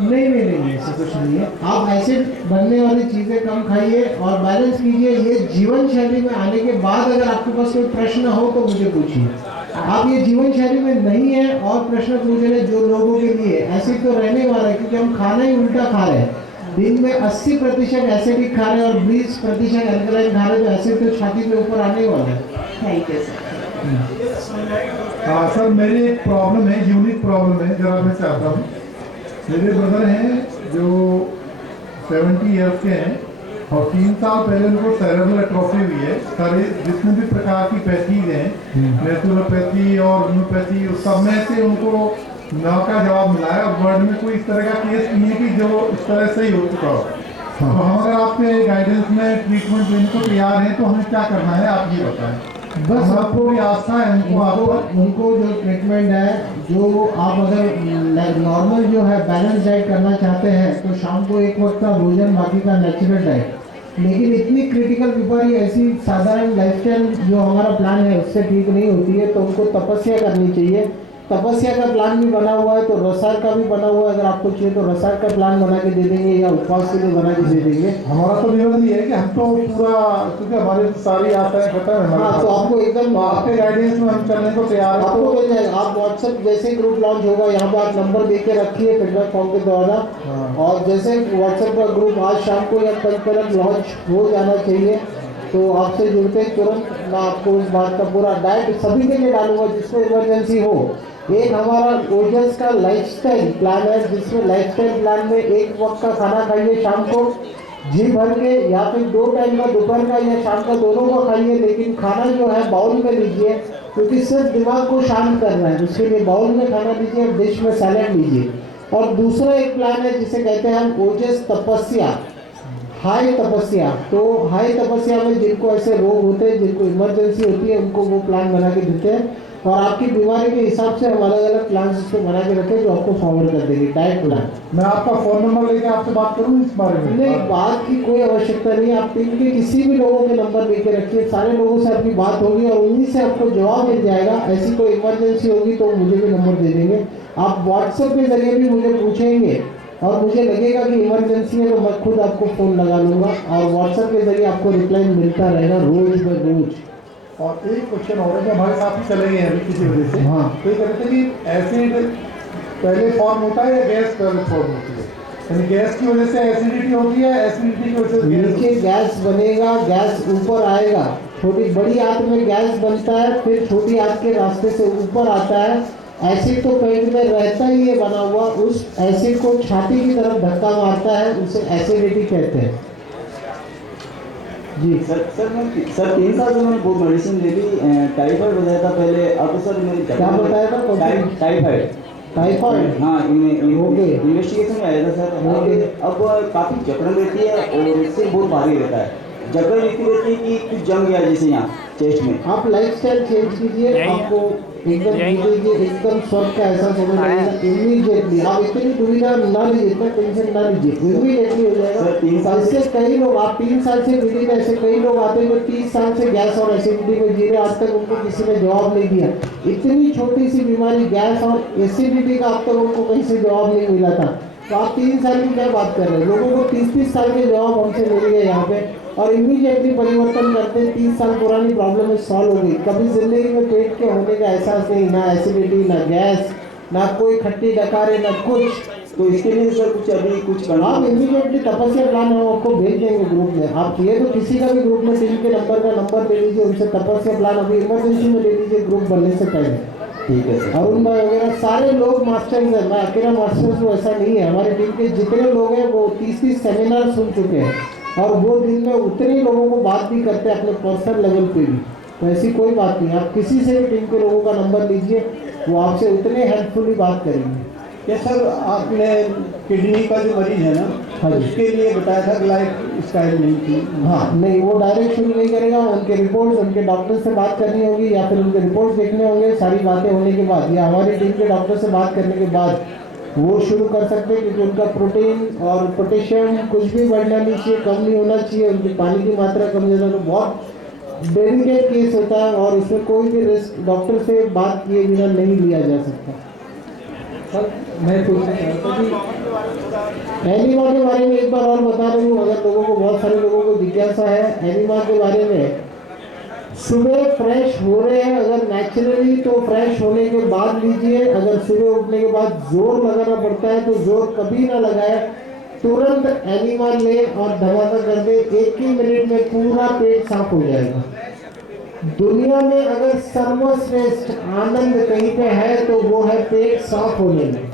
नहीं, ऐसा कुछ नहीं है। आप एसिड बनने वाली चीजें कम खाइए और बैलेंस कीजिए। ये जीवन शैली में आने के बाद अगर आपके पास कोई प्रश्न हो तो मुझे पूछिए। आप ये जीवन शैली में नहीं है और प्रश्न पूछ रहे जो लोगों के लिए एसिड तो रहने वाला है, क्योंकि हम खाना ही उल्टा खा रहे हैं। दिन में 80% एसिडिक खा रहे हैं और 20% एल्कलाइन खा रहे हैं, तो एसिड तो छाती पे ऊपर आने वाला है। Thank you sir. हाँ सर, मेरी एक प्रॉब्लम है, यूनिक प्रॉब्लम है, जरा मैं चाहता हूँ। मेरे ब्रदर हैं जो 70 ईयर्स के हैं और 3 साल पहले उनको सेरेब्रल एट्रोफी हुई है। सारे जितने भी प्रकार की पैथीज हैं, नेचुरोपैथी और होम्योपैथी, उस सब में से उनको ना का जवाब मिला है और वर्ल्ड में कोई इस तरह का केस नहीं है कि जो इस तरह से ही हो चुका हो। तो हम अगर आपके गाइडेंस में ट्रीटमेंट देने को तैयार हैं तो हमें क्या करना है, आप ये बताएं। बस आपको भी आस्था है उनको जो ट्रीटमेंट है, जो आप अगर नॉर्मल जो है बैलेंस डाइट करना चाहते हैं तो शाम को एक वक्त का भोजन, बाकी का नेचुरल डाइट। लेकिन इतनी क्रिटिकल बीमारी, ऐसी साधारण लाइफस्टाइल जो हमारा प्लान है उससे ठीक नहीं होती है, तो उनको तपस्या करनी चाहिए। तपस्या का प्लान भी बना हुआ है, तो रसार का भी बना हुआ है। अगर आपको चाहिए तो रसार का प्लान बना के दे देंगे या उपवास के लिए बना के दे देंगे। हमारा तो निवेदन ये है कि हम तो पूरा, क्योंकि हमारी सारी आशाएं खत्म है। हाँ, तो आपको एकदम आपके गाइडेंस में हम चलने को तैयार हैं। आपको मिल जाएगा। आप व्हाट्सएप जैसे ग्रुप लॉन्च होगा, यहाँ पे आप नंबर दे के रखिए फीडबैक फॉर्म के द्वारा। और जैसे व्हाट्सएप का ग्रुप आज शाम को या कल तक लॉन्च हो जाना चाहिए, तो आपसे जुड़ते तुरंत मैं आपको उस बात का पूरा डाइट सभी के लिए डालूंगा जिसको इमरजेंसी हो। एक हमारा ओजस का लाइफस्टाइल प्लान है, जिसमें लाइफस्टाइल प्लान में एक वक्त का खाना खाइए शाम को जी भर के, या फिर 2 टाइम का, दोपहर का या शाम का, दोनों को खाइए। लेकिन खाना जो है बाउल में लीजिए, क्योंकि सिर्फ दिमाग को शांत करना है, उसके लिए बाउल में खाना लीजिए, डिश में सैलेड लीजिए। और दूसरा एक प्लान है जिसे कहते हैं हम ओजस तपस्या, हाई तपस्या। तो हाई तपस्या में जिनको ऐसे रोग होते हैं, जिनको इमरजेंसी होती है, उनको वो प्लान बना के देते हैं और आपकी बीमारी के हिसाब से हम अलग अलग प्लान इसको बना के रखें जो आपको फॉरवर्ड कर देंगे, डाइट प्लान। मैं आपका फ़ोन नंबर लेके आपसे बात करूँ इस बारे में? नहीं, बात की कोई आवश्यकता नहीं। आप टीम के किसी भी लोगों के नंबर लेके रखिए, सारे लोगों से आपकी बात होगी और उन्हीं से आपको जवाब मिल जाएगा। ऐसी कोई इमरजेंसी होगी तो मुझे भी नंबर दे देंगे। आप व्हाट्सएप के जरिए भी मुझे पूछेंगे और मुझे लगेगा कि इमरजेंसी है तो मैं खुद आपको फ़ोन लगा लूँगा और व्हाट्सएप के जरिए आपको रिप्लाई मिलता रहेगा रोज ब रोज। और एक क्वेश्चन और है कि हमारे साथ चले गए हैं किसी वजह से। हाँ, तो ये कहते थे कि एसिड पहले फॉर्म होता है या गैस पहले फॉर्म होती है? यानी गैस की वजह से एसिडिटी होती है, एसिडिटी की वजह से नीचे गैस बनेगा, गैस ऊपर आएगा। छोटी बड़ी आंत में गैस बनता है, फिर छोटी आंत के रास्ते से ऊपर आता है। एसिड तो पेट में रहता ही है बना हुआ, उस एसिड को छाती की तरफ धक्का मारता है, उसे एसिडिटी कहते हैं। जी सर 3 साल से मैंने बहुत मेडिसिन ले ली। टाइफाइड बताया था पहले, अब तो सर मैंने क्या बताया था? टाइफाइड। हाँ, इन्वेस्टिगेशन में आया था सर। अब काफ़ी जकड़न रहती है और इससे बहुत भारी रहता है। जकड़न इतनी रहती है कि कुछ जम गया जैसे यहाँ चेस्ट में। आप लाइफस्टाइल चेंज कीजिए, आपको एकदम स्वस्थ का एहसास होने लगेगा इमीडिएटली। आप इतनी दुविधा ना लीजिए, इतना टेंशन ना लीजिए, इमीडिएटली हो जाएगा। सर 3 साल से कई लोग, आप 3 साल से पीड़ित, ऐसे कई लोग आते हैं जो 30 साल से गैस और एसिडिटी में जी रहे, आज तक उनको किसी ने जवाब नहीं दिया। इतनी छोटी सी बीमारी गैस और एसिडिटी का अब तक उनको कहीं से जवाब नहीं मिला था। तो आप 3 साल की क्या बात कर रहे हैं? लोगों को 30-30 साल के जवाब हमसे मिल गए यहाँ पे और इमीडिएटली परिवर्तन करते 30 साल पुरानी प्रॉब्लम सॉल्व हो गई। कभी जिंदगी में पेट के होने का एहसास नहीं, ना एसिडिटी, ना गैस, ना कोई खट्टी डकारे, ना कुछ। तो इसके लिए सर कुछ करना। आप इमीडिएटली तपस्या प्लान हम आपको भेज देंगे ग्रुप में। आप चाहिए तो किसी का भी ग्रुप में टीम के नंबर ले लीजिए, उनसे तपस्या प्लान अभी इमरजेंसी में ले लीजिए ग्रुप बनने से पहले। ठीक है सर। अरुण भाई वगैरह सारे लोग मास्टर्स हैं, मैं अकेला मास्टर्स हूँ ऐसा नहीं है। हमारी टीम के जितने लोग हैं वो 30 सेमिनार सुन चुके हैं और वो दिन में उतने लोगों को बात भी करते हैं अपने पर्सनल लेवल पे भी। तो ऐसी कोई बात नहीं, आप किसी से भी टीम के लोगों का नंबर लीजिए, वो आपसे उतने हेल्पफुली बात करेंगे। ये सर आपने किडनी का जो मरीज है ना, हाँ जी, उसके लिए बताया था लाइफ स्टाइल नहीं थी। हाँ नहीं, वो डायरेक्ट शुरू नहीं करेगा, उनके रिपोर्ट्स उनके डॉक्टर से बात करनी होगी या फिर उनके रिपोर्ट्स देखने होंगे। सारी बातें होने के बाद या हमारी टीम के डॉक्टर से बात करने के बाद वो शुरू कर सकते हैं, क्योंकि उनका प्रोटीन और पोटेशियम कुछ भी बढ़ना नहीं चाहिए, कम नहीं होना चाहिए, उनकी पानी की मात्रा कम ज़्यादा, तो बहुत डेलिकेट केस होता है और इसमें कोई भी रिस्क डॉक्टर से बात किए बिना नहीं लिया जा सकता। सर मैं पूछना चाहता कि एनीमा के बारे में एक बार और बता रही हूँ, अगर लोगों को, बहुत सारे लोगों को जिज्ञासा है एनीमा के बारे में। सुबह फ्रेश हो रहे हैं अगर नेचुरली तो फ्रेश होने के बाद लीजिए, अगर सुबह उठने के बाद जोर लगाना पड़ता है तो जोर कभी ना लगाए, तुरंत एनीमा ले और धमाका कर दे, 1 ही मिनट में पूरा पेट साफ हो जाएगा। दुनिया में अगर सर्वश्रेष्ठ आनंद कहीं पे है तो वो है पेट साफ होने में।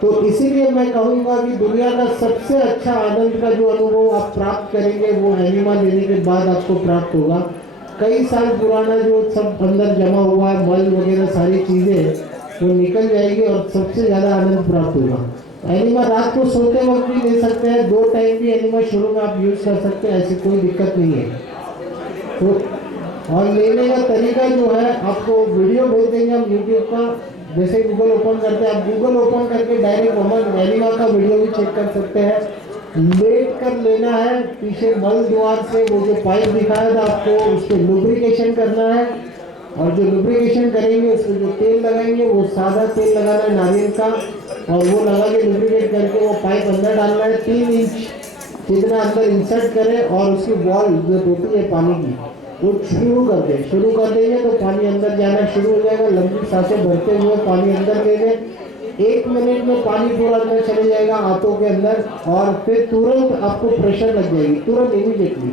तो इसीलिए मैं कहूँगा कि दुनिया का सबसे अच्छा आनंद का जो अनुभव आप प्राप्त करेंगे वो एनीमा लेने के बाद आपको प्राप्त होगा। कई साल पुराना जो सब अंदर जमा हुआ है मल वगैरह सारी चीज़ें वो निकल जाएगी और सबसे ज़्यादा आनंद प्राप्त होगा। एनीमा रात को सोते वक्त भी ले सकते हैं, 2 टाइम भी एनीमा शुरू में आप यूज़ कर सकते हैं, ऐसी कोई दिक्कत नहीं है। तो और लेने का तरीका जो है आपको वीडियो भेज देंगे हम यूट्यूब का, जैसे गूगल ओपन करते हैं आप गूगल ओपन करके डायरेक्ट वमन एनीमा का वीडियो भी चेक कर सकते हैं। लेट कर लेना है, पीछे मल द्वार से वो जो पाइप दिखाया था आपको उस पर लुब्रिकेशन करना है, और जो लुब्रिकेशन करेंगे उसमें जो तेल लगाएंगे वो सादा तेल लगाना है नारियल का, और वो लगा के लुब्रिकेट करके वो पाइप अंदर डालना है, 3 इंच जितना अंदर इंसर्ट करें और उसकी वॉल जो टूटी है पानी की वो शुरू कर देंगे तो पानी अंदर जाना शुरू हो जाएगा। लंबी सांसें भरते हुए पानी अंदर लेंगे, 1 मिनट में पानी पूरा अंदर चले जाएगा हाथों के अंदर, और फिर तुरंत आपको प्रेशर लग जाएगी, तुरंत इमीडिएटली।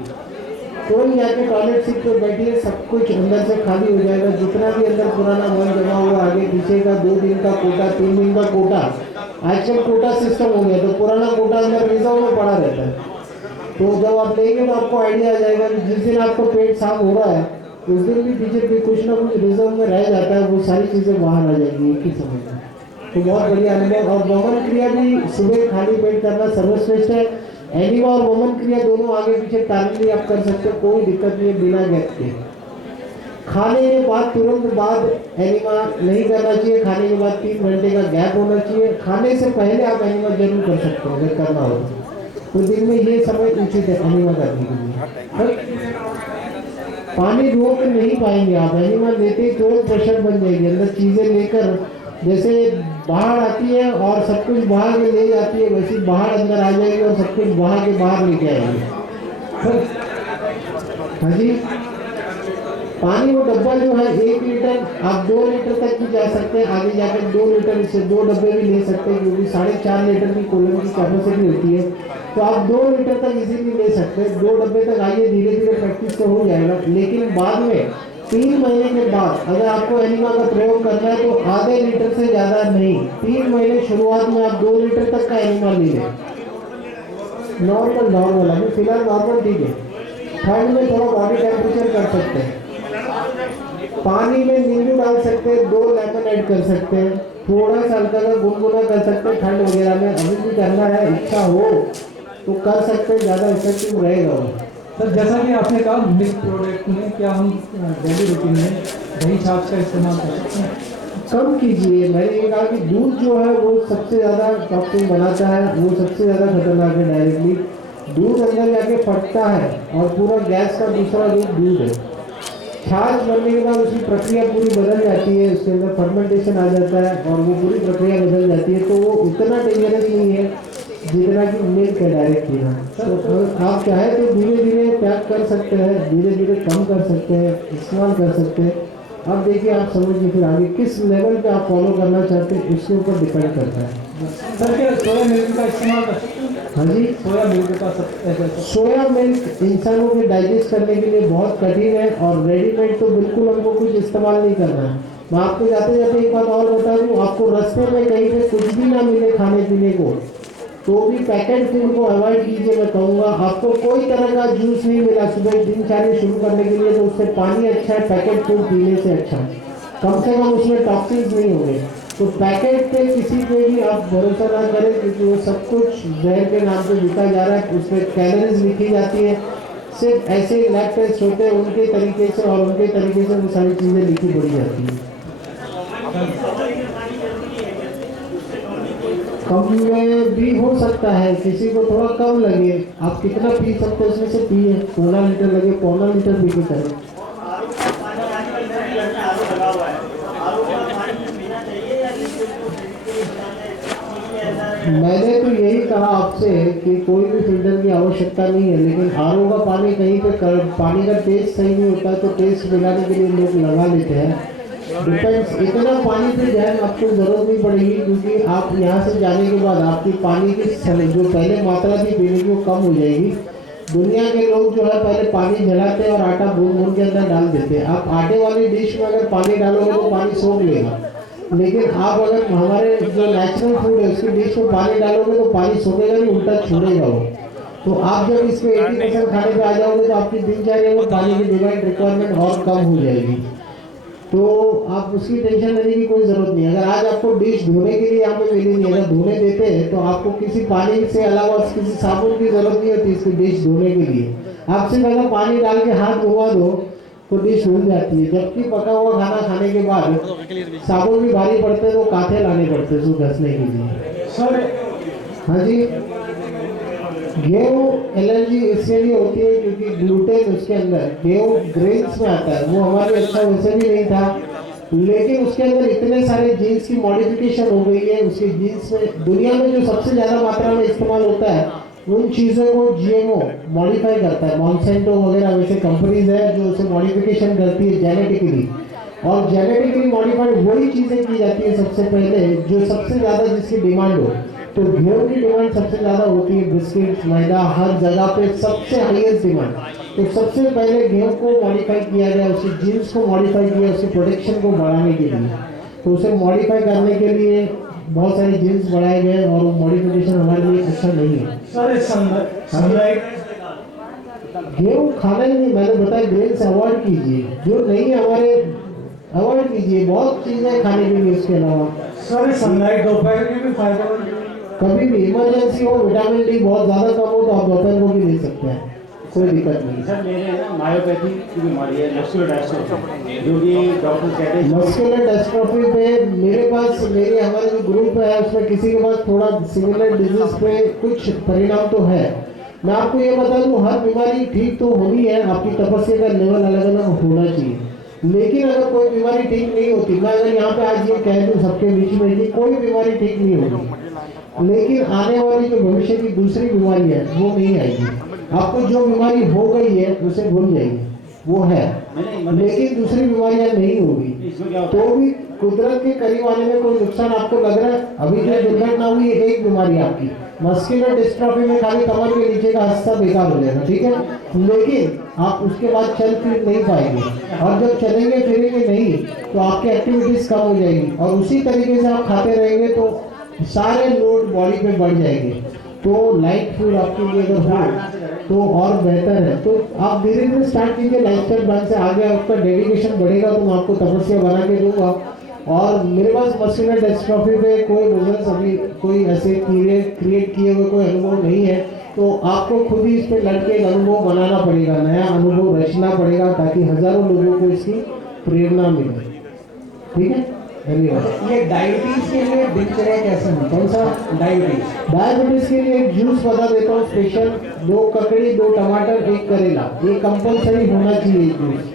तुरंत जाके टॉयलेट सीट पर बैठिए, सब कुछ अंदर से खाली हो जाएगा, जितना भी अंदर पुराना मल जमा हुआ आगे पीछे का, 2 दिन का कोटा, 3 दिन का कोटा, आजकल कोटा सिस्टम हो गया तो पुराना कोटा अंदर रिजर्व में पड़ा रहता है। तो जब आप लेंगे तो आपको आइडिया आ जाएगा कि जिस दिन आपको पेट साफ हो रहा है उस दिन भी पीछे भी कुछ ना कुछ रिजर्व में रह जाता है, वो सारी चीज़ें बाहर आ जाएंगी एक ही समय में। तो बहुत बढ़िया अनुभव। और वमन क्रिया भी सुबह खाली पेट करना सर्वश्रेष्ठ है। एनीमा और वमन क्रिया दोनों आगे पीछे टाइमली आप कर सकते हो, कोई दिक्कत नहीं है, बिना गैप के। खाने के बाद तुरंत बाद एनीमा नहीं करना चाहिए, खाने के बाद 3 घंटे का गैप होना चाहिए। खाने से पहले आप एनीमा जरूर कर सकते हो अगर करना हो तो दिन में ये समय उचित है एनीमा करने के लिए। पानी रोक नहीं पाएंगे आप, एनीमा लेते ही तुरंत प्रेशर बन जाएगी, अंदर चीज़ें लेकर जैसे बाहर आती है और सब कुछ बाहर में ले जाती है, वैसे बाहर अंदर आ जाएगी और सब कुछ बाहर के बाहर लेके आएगी। हाँ जी, पानी वो डब्बा जो है 1 लीटर आप 2 लीटर तक भी जा सकते हैं, आगे जाकर 2 लीटर से 2 डब्बे भी ले सकते हैं, क्योंकि 4.5 लीटर की कूलर की कैपेसिटी होती है, तो आप 2 लीटर तक इजीली ले सकते हैं। 2 डब्बे तक आइए, धीरे धीरे प्रैक्टिस तो हो जाएगा, लेकिन बाद में 3 महीने के बाद अगर आपको एनीमा का प्रयोग करना है तो आधे लीटर से ज़्यादा नहीं, 3 महीने शुरुआत में आप 2 लीटर तक का एनीमा ले लें। नॉर्मल अभी फिलहाल नॉर्मल ठीक है। ठंड में थोड़ा बॉडी टेम्परेचर कर सकते हैं, पानी में नींबू डाल सकते हैं, 2 लेमन ऐड कर सकते हैं, थोड़ा सा हल्का सा गुनगुना कर सकते हैं ठंड वगैरह में। अभी भी करना है, इच्छा हो तो कर सकते हैं, ज़्यादा इफेक्टिव रहेगा वो। सर जैसा कि आपने कहा मिल्क प्रोडक्ट में क्या हम डेली रूटीन में दही छाछ का इस्तेमाल कर सकते हैं? कम कीजिए। मैंने ये कहा कि दूध जो है वो सबसे ज़्यादा टॉक्सिन बनाता है, वो सबसे ज़्यादा खतरनाक है। डायरेक्टली दूध अंदर जाके फटता है और पूरा गैस का दूसरा दूध है। छाछ बनने के बाद उसकी प्रक्रिया पूरी बदल जाती है, उसके अंदर फर्मेंटेशन आ जाता है और वो पूरी प्रक्रिया बदल जाती है, तो वो उतना डेंजरस नहीं है जितना कि मिल्क है डायरेक्ट पीना। तो आप चाहे तो धीरे धीरे पैक कर सकते हैं, धीरे धीरे कम कर सकते हैं, इस्तेमाल कर सकते हैं। अब देखिए आप समझिए फिर आगे किस लेवल पे आप फॉलो करना चाहते हैं उसके ऊपर डिपेंड करता है। सर क्या सोया मिल्क का इस्तेमाल कर सकते हैं? हाँ जी, सोया मिल्क का सोया मिल्क इंसानों के डाइजेस्ट करने के लिए बहुत कठिन है और रेडीमेड तो बिल्कुल हमको कुछ इस्तेमाल नहीं करना है। मैं आपको जाते जाते एक बात और बता दूँ, आपको रास्ते में कहीं पे कुछ भी ना मिले खाने पीने को तो भी पैकेट फूड को अवॉइड कीजिए। मैं कहूँगा आपको कोई तरह का जूस नहीं मिला सुबह दिनचर्या शुरू करने के लिए तो उससे पानी अच्छा है, पैकेट फूड पीने से अच्छा, कम से कम उसमें टॉक्सिन्स नहीं होंगे। तो पैकेट पे किसी पे भी आप भरोसा ना करें, क्योंकि वो सब कुछ जहर के नाम पे बिका जा रहा है, उसमें कैलोरीज लिखी जाती है, सिर्फ ऐसे लैब टेस्ट होते हैं उनके तरीके से और उनके तरीके से वो सारी चीज़ें लिखी पड़ी जाती हैं। कम में भी हो सकता है, किसी को थोड़ा कम लगे, आप कितना पी सकते हैं उसमें से पिए, 15 लीटर लगे 15 लीटर पी के करें। मैंने तो यही कहा आपसे कि कोई भी फिल्टर की आवश्यकता नहीं है, लेकिन आरओ का पानी कहीं पे पानी का टेस्ट सही नहीं होता तो टेस्ट मिलाने के लिए लोग लगा लेते हैं। डिपेंड्स, इतना पानी पे ध्यान आपको जरूरत नहीं पड़ेगी, क्योंकि आप यहाँ से जाने के बाद आपकी पानी की जो पहले मात्रा थी पीने की वो कम हो जाएगी। दुनिया के लोग जो है पहले पानी जलाते हैं और आटा बूंद के अंदर डाल देते हैं। आप आटे वाली डिश में अगर पानी डालोगे तो पानी सोख लेगा, लेकिन आप अगर हमारे जो नेचुरल फूड है उसकी डिश में पानी डालोगे तो पानी सोखेगा नहीं, उल्टा छोड़ेगा वो। तो आप जब इसमें 80% खाने पे आ जाओगे तो आपकी दिनचर्या में पानी की डिमांड रिक्वायरमेंट और कम हो जाएगी। तो आप उसकी टेंशन लेने की कोई ज़रूरत नहीं। अगर आज आपको डिश धोने के लिए यहाँ पे मिली नहीं, अगर धोने देते हैं तो आपको किसी पानी से अलावा किसी साबुन की ज़रूरत नहीं होती इसकी डिश धोने के लिए। आप सिर्फ अगर पानी डाल के हाथ धोवा दो तो डिश धुल जाती है। जबकि पका हुआ खाना खाने के बाद साबुन भी भारी पड़ते हैं तो कांटे लाने पड़ते हैं उसको घसने के लिए। सर हाँ जी, गेहूँ एलर्जी इसके लिए होती है क्योंकि ग्लूटेन उसके अंदर गेहूँ ग्रेन्स में आता है, वो हमारे अच्छा वैसे भी नहीं था, लेकिन उसके अंदर इतने सारे जीन्स की मॉडिफिकेशन हो गई है। उसके जीन्स में दुनिया में जो सबसे ज़्यादा मात्रा में इस्तेमाल होता है उन चीज़ों को जीएमओ मॉडिफाई करता है। मॉन्सेंटो वगैरह वैसे कंपनीज है जो उसे मॉडिफिकेशन करती है जेनेटिकली, और जेनेटिकली मॉडिफाइड वही चीज़ें की जाती है सबसे पहले जो सबसे ज़्यादा जिसकी डिमांड हो। तो गेहूँ की डिमांड सबसे ज़्यादा होती है, बिस्किट मैदा हर जगह पे सबसे हाईएस्ट डिमांड। तो सबसे पहले गेहूँ को मॉडिफाई किया गया, उसकी जीन्स को मॉडिफाई किया उसकी प्रोडक्शन को बढ़ाने के लिए। तो उसे मॉडिफाई करने के लिए बहुत सारे जीन्स बढ़ाए गए और वो मॉडिफिकेशन हमारे लिए अच्छा नहीं है। गेहूँ खाना ही नहीं, मैंने बताया ग्रेन से अवॉइड कीजिए, जो नहीं हमारे अवॉइड कीजिए। बहुत चीज़ें खाने के लिए उसके अलावा सर सनलाइट दोपहर में भी फायदेमंद, कभी भी इमरजेंसी हो, विटामिन डी बहुत ज़्यादा कम हो तो आप दोपहर को भी ले सकते हैं, कोई दिक्कत नहीं। सर मेरे ना मायोपैथी की बीमारी है, मस्कुलर डिस्ट्रॉफी, जो कि डॉक्टर कहते हैं मस्कुलर डिस्ट्रॉफी पे मेरे पास मेरे हमारे जो ग्रुप है उसमें किसी के पास थोड़ा सिमिलर डिजीज पे कुछ परिणाम तो है। मैं आपको ये बता दूं, हर बीमारी ठीक तो होनी है, आपकी तपस्या का लेवल अलग अलग होना चाहिए। लेकिन अगर कोई बीमारी ठीक नहीं होती, मैं अगर यहाँ पे आज ये कह दूँ सबके बीच में कि कोई बीमारी ठीक नहीं होगी, लेकिन आने वाली जो भविष्य की दूसरी बीमारी है वो नहीं आएगी। आपको जो बीमारी हो गई है उसे भूल जाइए, वो है, लेकिन दूसरी बीमारियां नहीं होगी। तो भी कुदरत के करीब आने में कोई नुकसान आपको लग रहा है? अभी जो दुर्घटना हुई है एक बीमारी आपकी मस्कुलर डिस्ट्रॉफी में खाली कमर के नीचे का हिस्सा बेकार हो जाएगा, ठीक है, लेकिन आप उसके बाद चल फिर नहीं पाएंगे, और जब चलेंगे फिरेंगे नहीं तो आपकी एक्टिविटीज कम हो जाएगी, और उसी तरीके से आप खाते रहेंगे तो सारे लोड बॉडी पे बढ़ जाएंगे। तो लाइट फूड आपके लिए अगर हो तो और बेहतर है। तो आप धीरे धीरे स्टार्ट कीजिए लाइफस्टाइल प्लान से, आगे आपका डेडिकेशन बढ़ेगा तो मैं आपको तपस्या बना के दूंगा। और मेरे पास मस्कुलर डिस्ट्रॉफी पे कोई रिजल्ट अभी कोई ऐसे क्रिएट किए हुए कोई अनुभव नहीं है, तो आपको खुद ही इस पे लड़के एक अनुभव बनाना पड़ेगा, नया अनुभव रचना पड़ेगा, ताकि हजारों लोगों को इसकी प्रेरणा मिले। ठीक है, धन्यवाद। ये डायबिटीज के लिए दिनचर्या कैसे है? कौन सा डायबिटीज के लिए एक जूस बता देता हूँ स्पेशल, 2 ककड़ी 2 टमाटर 1 करेला, ये कंपलसरी होना चाहिए जूस।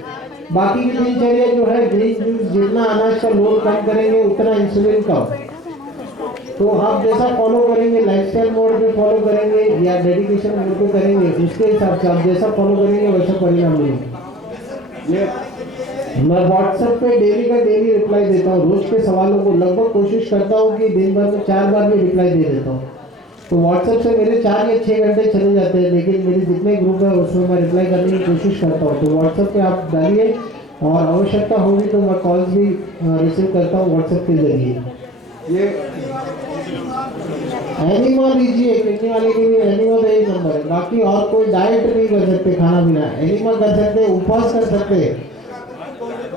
बाकी की दिनचर्या जो है ग्रीन जूस, जितना अनाज का लोड कम करेंगे उतना इंसुलिन कम। तो आप जैसा फॉलो करेंगे, लाइफस्टाइल मोड पे फॉलो करेंगे या डेडिकेशन मोड पे करेंगे, उसके हिसाब से आप जैसा फॉलो करेंगे वैसा परिणाम मिलेगा। मैं व्हाट्सएप पे डेली का डेली रिप्लाई देता हूँ, रोज के सवालों को लगभग कोशिश करता हूँ कि दिन भर में 4 बार भी रिप्लाई दे देता हूँ। तो व्हाट्सएप से मेरे 4 या 6 घंटे चले जाते हैं, लेकिन मेरे जितने ग्रुप है उसमें मैं रिप्लाई करने की कोशिश करता हूँ। तो व्हाट्सएप पे आप डालिए, और आवश्यकता होगी तो मैं कॉल्स भी रिसीव करता हूँ व्हाट्सएप के जरिए। ये एनिमा लीजिए, किडनी वाले के लिए एनिमा का एक नंबर है। बाकी और कोई डाइट नहीं कर सकते, खाना पीना एनिमा कर सकते, उपवास कर सकते,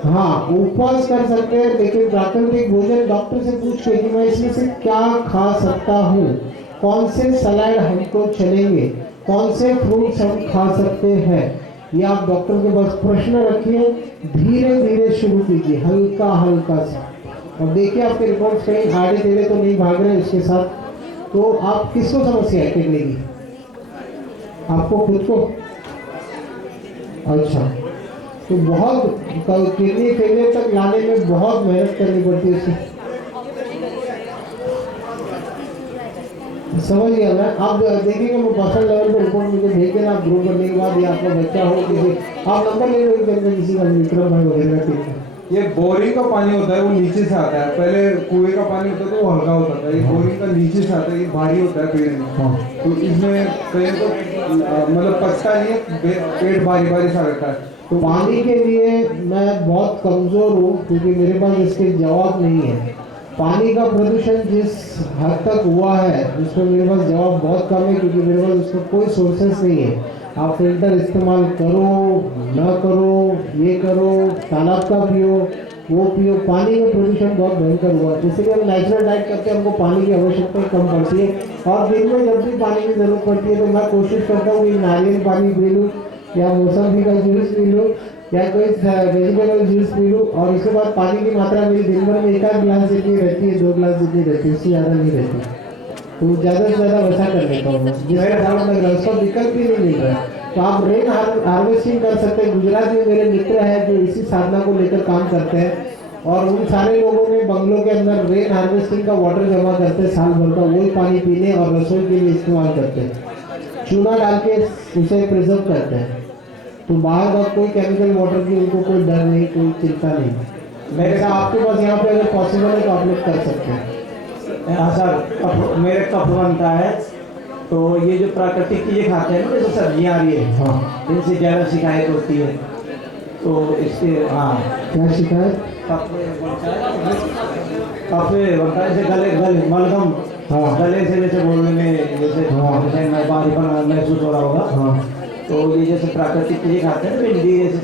हाँ उपवास कर सकते हैं, लेकिन प्राकृतिक भोजन डॉक्टर से पूछ के कि मैं इसमें से क्या खा सकता हूँ, कौन से सलाद हमको चलेंगे, कौन से फ्रूट्स हम खा सकते हैं, ये आप डॉक्टर के पास प्रश्न रखिए, धीरे धीरे शुरू कीजिए, हल्का हल्का सा, और देखिए आपके रिपोर्ट्स कहीं आड़े टेढ़े तो नहीं भाग रहे। इसके साथ तो आप किसको समस्या है किडनी की? आपको खुद को? अच्छा, तो बहुत किडनी फेलियर तक लाने में बहुत मेहनत करनी पड़ती है उसकी। समझ गया मैं। आप देखिएगा, मैं पर्सनल लेवल पर रिपोर्ट मुझे भेज देना, आप ग्रो करने के बाद या आपका बच्चा हो किसी, आप नंबर ले लो किसी का, विक्रम भाई वगैरह का। ये बोरिंग का पानी होता है वो नीचे से आता है, पहले कुएं का पानी होता था वो हल्का होता था, ये बोरिंग का नीचे से आता है, ये भारी होता है पेड़ में। तो इसमें कहीं तो मतलब पचता नहीं है, पेट भारी भारी सा रहता है। तो पानी के लिए मैं बहुत कमज़ोर हूँ क्योंकि मेरे पास इसके जवाब नहीं है। पानी का प्रदूषण जिस हद तक हुआ है उसमें मेरे पास जवाब बहुत कम है क्योंकि मेरे पास उसका कोई सोर्सेस नहीं है। आप फिल्टर इस्तेमाल करो ना करो, ये करो, तालाब का पियो, वो पियो, पानी का प्रदूषण बहुत भयंकर हुआ। इसलिए हम नेचुरल डाइट करके हमको पानी की आवश्यकता कम पड़ती है और दिन में जब भी पानी की ज़रूरत पड़ती है तो मैं कोशिश करता हूँ कि नारियल पानी पी लूँ या मौसमी का जूस पी लूँ या कोई वेजिटेबल जूस पी लूँ और उसके बाद पानी की मात्रा मेरी दिन भर में 1 गिलास जितनी रहती है, 2 गिलास जितनी रहती है, उससे ज़्यादा नहीं रहती। तो ज़्यादा से ज़्यादा वैसा कर लेता हूँ जिसका डाउट लग रहा है, उसका विकल्प ही नहीं मिल रहा है। तो आप रेन हार्वेस्टिंग कर सकते हैं। गुजरात में मेरे मित्र हैं जो इसी साधना को लेकर काम करते हैं और उन सारे लोगों ने बंगलों के अंदर रेन हार्वेस्टिंग का वाटर जमा करते हैं साल भर का, वही पानी पीने और रसोई के लिए इस्तेमाल करते हैं। चूना डाल के उसे प्रिजर्व करते हैं, तो बाहर का कोई केमिकल वाटर की उनको कोई डर नहीं, कोई चिंता नहीं। मैंने कहा आपके पास यहाँ पे अगर पॉसिबल है तो आप लोग कर सकते हैं। हाँ सर, मेरे कप बनता है तो ये जो प्राकृतिक चीज़ें खाते हैं ना, जैसे सब्जियाँ आ रही है, हाँ, इनसे ज़्यादा शिकायत होती है। तो इसके हाँ क्या शिकायत? कफ बनता है जैसे गले मलगम, हाँ, गले से जैसे बोलने में जैसे भारीपन महसूस हो रहा होगा। हाँ, तो ये जैसे प्राकृतिक चीज़ें खाते हैं, भिंडी जैसे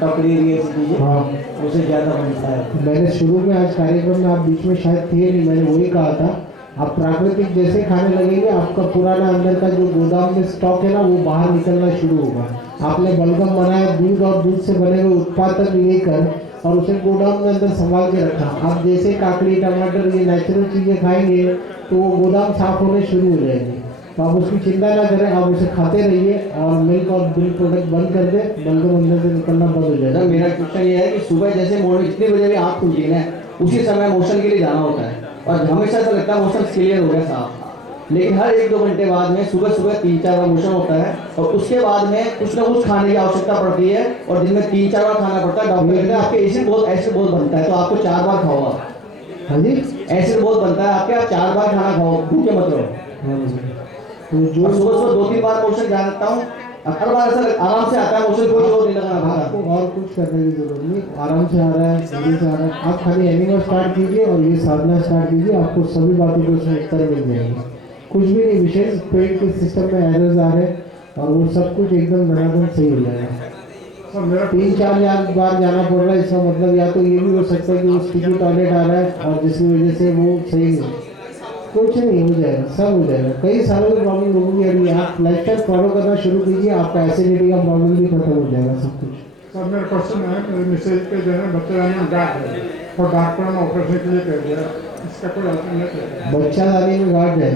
ककड़ी ऐसी चीज़ें, हाँ, उसे ज़्यादा बनता है। मैंने शुरू में आज कार्यक्रम में आप बीच में शायद थे नहीं, मैंने वही कहा था आप प्राकृतिक जैसे खाने लगेंगे आपका पुराना अंदर का जो गोदाम में स्टॉक है ना वो बाहर निकलना शुरू होगा। आपने बलगम बनाया, दूध और दूध से बने हुए उत्पाद तक लेकर और उसे गोदाम में अंदर संभाल के रखा। आप जैसे काकड़ी, टमाटर, ये नेचुरल चीज़ें खाएंगे तो वो गोदाम साफ होने शुरू हो जाएंगे। तो आप उसकी चिंता ना करें, आप उसे खाते रहिए और मिल्क और मिल्क प्रोडक्ट बंद कर दें, बलगम अंदर से निकलना बंद हो जाएगा। मेरा क्वेश्चन ये है कि सुबह जैसे मॉर्निंग जितने बजे भी आँख खुलती है ना उसी समय मोशन के लिए जाना होता है और हमेशा ऐसा लगता है मोशन क्लियर हो गया साफ, लेकिन हर 1-2 घंटे बाद में सुबह 3-4 बार मोशन होता है और उसके बाद में कुछ ना कुछ खाने की आवश्यकता पड़ती है और दिन में 3-4 बार खाना पड़ता है। डॉक्टर कहते हैं आपके एसिड बहुत बनता है तो आपको 4 बार खाओ आप। हाँ जी, एसिड बहुत बनता है आपके, आप 4 बार खाना खाओ, भूखे मत रहो। तो जो सुबह 2-3 बार मोशन जानता हूँ, हर बार ऐसा आराम से आता है मोशन, कोई जोर नहीं लगाना आपको और कुछ करने की जरूरत नहीं, आराम से आ रहा है, जल्दी से आ रहा है। आप खाली एनिमल स्टार्ट कीजिए और ये साधना स्टार्ट कीजिए, आपको सभी बातों को उसमें उत्तर मिल जाएंगे। कुछ भी नहीं विशेष, पेट के सिस्टम में एरर्स आ रहे हैं और वो सब कुछ एकदम धनाधन सही हो जाएगा। 3-4 बार जाना पड़ रहा है, इसका मतलब या तो ये भी हो सकता है कि वो स्टिकी टॉयलेट आ रहा है और जिसकी वजह से वो सही नहीं, कुछ नहीं हो जाएगा, सब हो जाएगा। कई सालों की प्रॉब्लम लोगों की अभी आप लाइफस्टाइल फॉलो करना शुरू कीजिए, आपका एसिडिटी का प्रॉब्लम भी खत्म हो जाएगा सब कुछ। सर मेरा क्वेश्चन है, मेरे मैसेज पे जो है बच्चा गार्ड है और डॉक्टर ने ऑपरेशन के लिए कह दिया, इसका कोई अल्टरनेट है? बच्चा दानी में गार्ड है,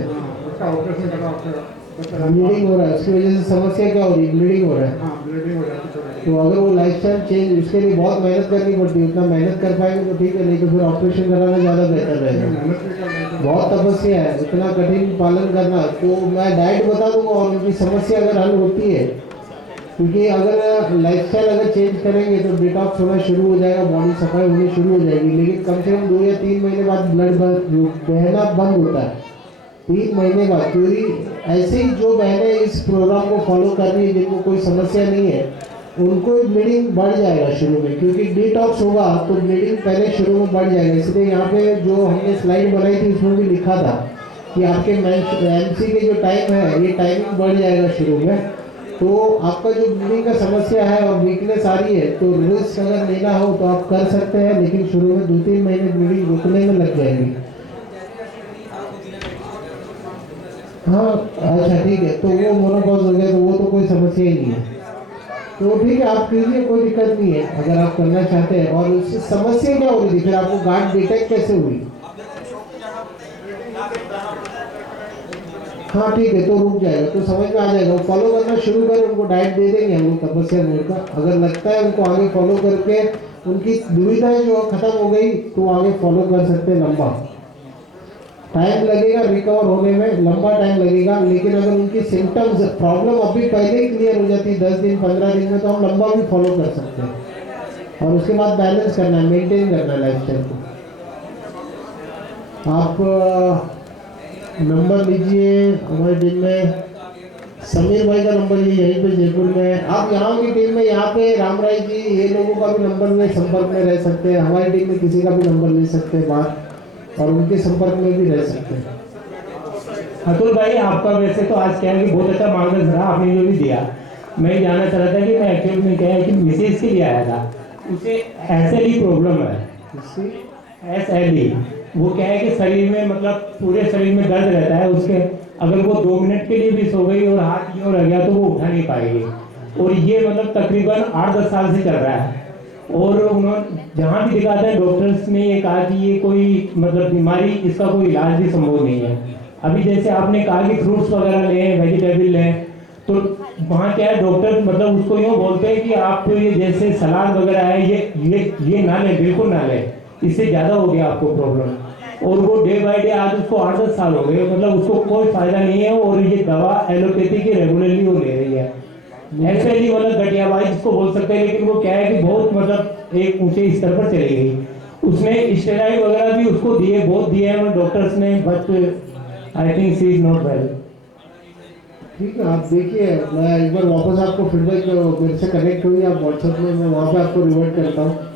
उसका ऑपरेशन करना पड़ेगा, ब्लीडिंग हो रहा है, उसकी वजह से समस्या क्या हो रही है? ब्लीडिंग हो रहा है। हाँ ब्लीडिंग हो जाती है। तो अगर वो लाइफस्टाइल चेंज, उसके लिए बहुत मेहनत करनी पड़ती है, उतना मेहनत कर पाएंगे तो ठीक है, नहीं तो फिर ऑपरेशन कराना ज़्यादा बेहतर रहेगा। बहुत तपस्या है, इतना कठिन पालन करना। तो मैं डाइट बता दूंगा और उनकी समस्या अगर हल होती है, क्योंकि अगर लाइफस्टाइल अगर चेंज करेंगे तो डिटॉक्स होना शुरू हो जाएगा, बॉडी सफाई होनी शुरू हो जाएगी। लेकिन कम से कम 2 या 3 महीने बाद ब्लड बहना बंद होता है, 3 महीने बाद। क्योंकि ऐसे ही जो बहनें इस प्रोग्राम को फॉलो कर रही है जिनको कोई समस्या नहीं है, उनको ब्लीडिंग बढ़ जाएगा शुरू में, क्योंकि डिटॉक्स होगा तो ब्लीडिंग पहले शुरू में बढ़ जाएगा। इसलिए यहाँ पे जो हमने स्लाइड बनाई थी उसमें भी लिखा था कि आपके MC के जो टाइम है ये टाइमिंग बढ़ जाएगा शुरू में। तो आपका जो ब्लीडिंग का समस्या है और वीकनेस आ रही है तो रिस्क अगर लेना हो तो आप कर सकते हैं, लेकिन शुरू में 2-3 महीने ब्लीडिंग रुकने में लग जाएगी। हाँ अच्छा ठीक है, तो वो मोनोपॉज हो गया तो वो तो कोई समस्या ही नहीं है, तो ठीक है आप कीजिए, कोई दिक्कत नहीं है अगर आप करना चाहते हैं। और उससे समस्या क्या हो रही थी, फिर आपको गांठ डिटेक्ट कैसे हुई? हाँ ठीक है, तो रुक जाएगा, तो समझ में आ जाएगा, वो फॉलो करना शुरू करें, उनको डाइट दे देंगे हम लोग तपस्या मोड का। अगर लगता है उनको आगे फॉलो करके उनकी दुविधाएं जो खत्म हो गई तो आगे फॉलो कर सकते हैं। लंबा टाइम लगेगा रिकवर होने में, लंबा टाइम लगेगा, लेकिन अगर उनकी सिम्टम्स प्रॉब्लम अभी पहले ही क्लियर हो जाती है 10 दिन 15 दिन में, तो हम लंबा भी फॉलो कर सकते हैं। और उसके बाद बैलेंस करना है, मेंटेन करना है लाइफस्टाइल को। आप नंबर लीजिए हमारी टीम में, समीर भाई का नंबर ये यहीं पे जयपुर में है। आप यहाँ की टीम में यहाँ पे रामराय जी ये लोगों का भी नंबर में संपर्क में रह सकते हैं, हमारी टीम में किसी का भी नंबर ले सकते हैं बाहर, और उनके संपर्क में भी रह सकते हैं। अतुल भाई, आपका वैसे तो आज क्या है कि बहुत अच्छा मार्गदर्शन रहा आपने जो भी दिया। मैं जानना चाह रहा था कि मैं एक्चुअली में क्या है कि मिसेज के लिए आया था, उसे SLE प्रॉब्लम है। SLE वो क्या है कि शरीर में मतलब पूरे शरीर में दर्द रहता है उसके, अगर वो 2 मिनट के लिए भी सो गई और हाथ यूँ रह गया तो वो उठा नहीं पाएगी। और ये मतलब तकरीबन 8-10 साल से चल रहा है। और उन्होंने जहाँ भी दिखाते हैं डॉक्टर्स ने ये कहा कि ये कोई मतलब बीमारी, इसका कोई इलाज भी संभव नहीं है। अभी जैसे आपने कहा कि फ्रूट्स वगैरह लें, वेजिटेबल लें, तो वहाँ क्या है डॉक्टर मतलब उसको यूँ बोलते हैं कि आप ये जैसे सलाद वगैरह है ये ना लें, बिल्कुल ना लें, इससे ज़्यादा हो गया आपको प्रॉब्लम। और वो डे बाय डे आज उसको 8-10 साल हो गए, मतलब उसको कोई फायदा नहीं है। और ये दवा एलोपैथी की रेगुलरली वो ले रही है। SLE मतलब गठियाबाई जिसको बोल सकते हैं, लेकिन वो क्या है कि बहुत मतलब एक ऊंचे स्तर पर चली गई। उसने स्टेरॉइड वगैरह भी उसको दिए, बहुत दिए हैं डॉक्टर्स ने, but I think she is not well. ठीक है, आप देखिए, मैं एक बार वापस आपको फीडबैक मेरे से कनेक्ट हुई, आप व्हाट्सएप में, मैं वहाँ पे आपको रिवर्ट करता हूँ।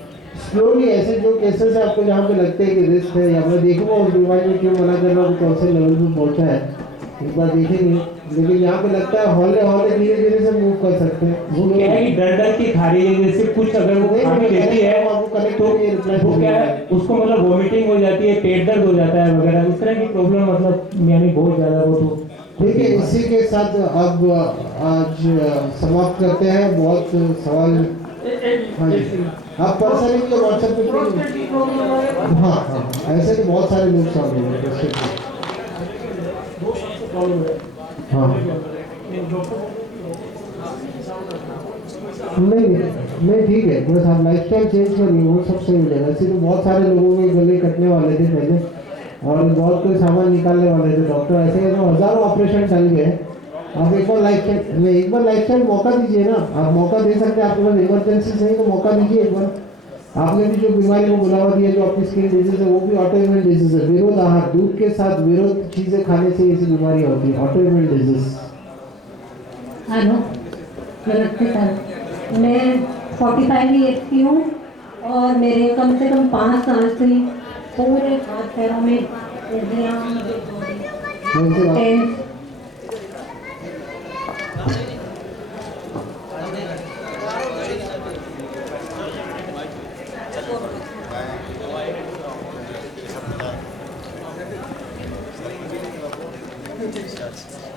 स्लोली ऐसे जो केसेस है आपको जहाँ पे लगते हैं कि रिस्क है, या मैं देखूंगा उस बीमारी में क्यों मना कर रहा हूँ, कौन से लेवल पे पहुँचा है, एक बार देखेंगे। लेकिन यहाँ पे लगता है हौले हौले धीरे धीरे से मूव कर सकते हैं। वो क्या है कि डर की खा रही है, जैसे कुछ अगर वो खा के लेती है तो वो क्या है उसको मतलब वोमिटिंग हो जाती है, पेट दर्द हो जाता है वगैरह, इस तरह की प्रॉब्लम मतलब यानी बहुत ज़्यादा वो तो। ठीक है, इसी के साथ अब आज समाप्त करते हैं। बहुत सवाल, हाँ जी, आप पर्सनली मुझे व्हाट्सएप पे, हाँ, ऐसे तो बहुत सारे लोग सामने हैं। हाँ नहीं ठीक है, बस आप लाइफस्टाइल चेंज करिए, वो सब सही हो जाएगा। ऐसे तो बहुत सारे लोगों के गले कटने वाले थे पहले, और बहुत कोई सामान निकालने वाले थे डॉक्टर, ऐसे तो हज़ारों ऑपरेशन चल गए। आप एक बार लाइफस्टाइल मौका दीजिए ना, आप मौका दे सकते हैं, आपके पास इमरजेंसी सही तो मौका दीजिए एक बार। आपने भी जो बीमारी को बुलावा दिया, जो आपकी स्किन डिजीज है, वो भी ऑटोइम्यून डिजीज है। विरोध आहार, दूध के साथ विरोध चीज़ें खाने से ऐसी बीमारी होती है, ऑटोइम्यून डिजीज। हेलो, नमस्ते सर, मैं 45 ईयर्स की हूँ और मेरे कम से कम 5 साल से पूरे हाथ पैरों में Yes.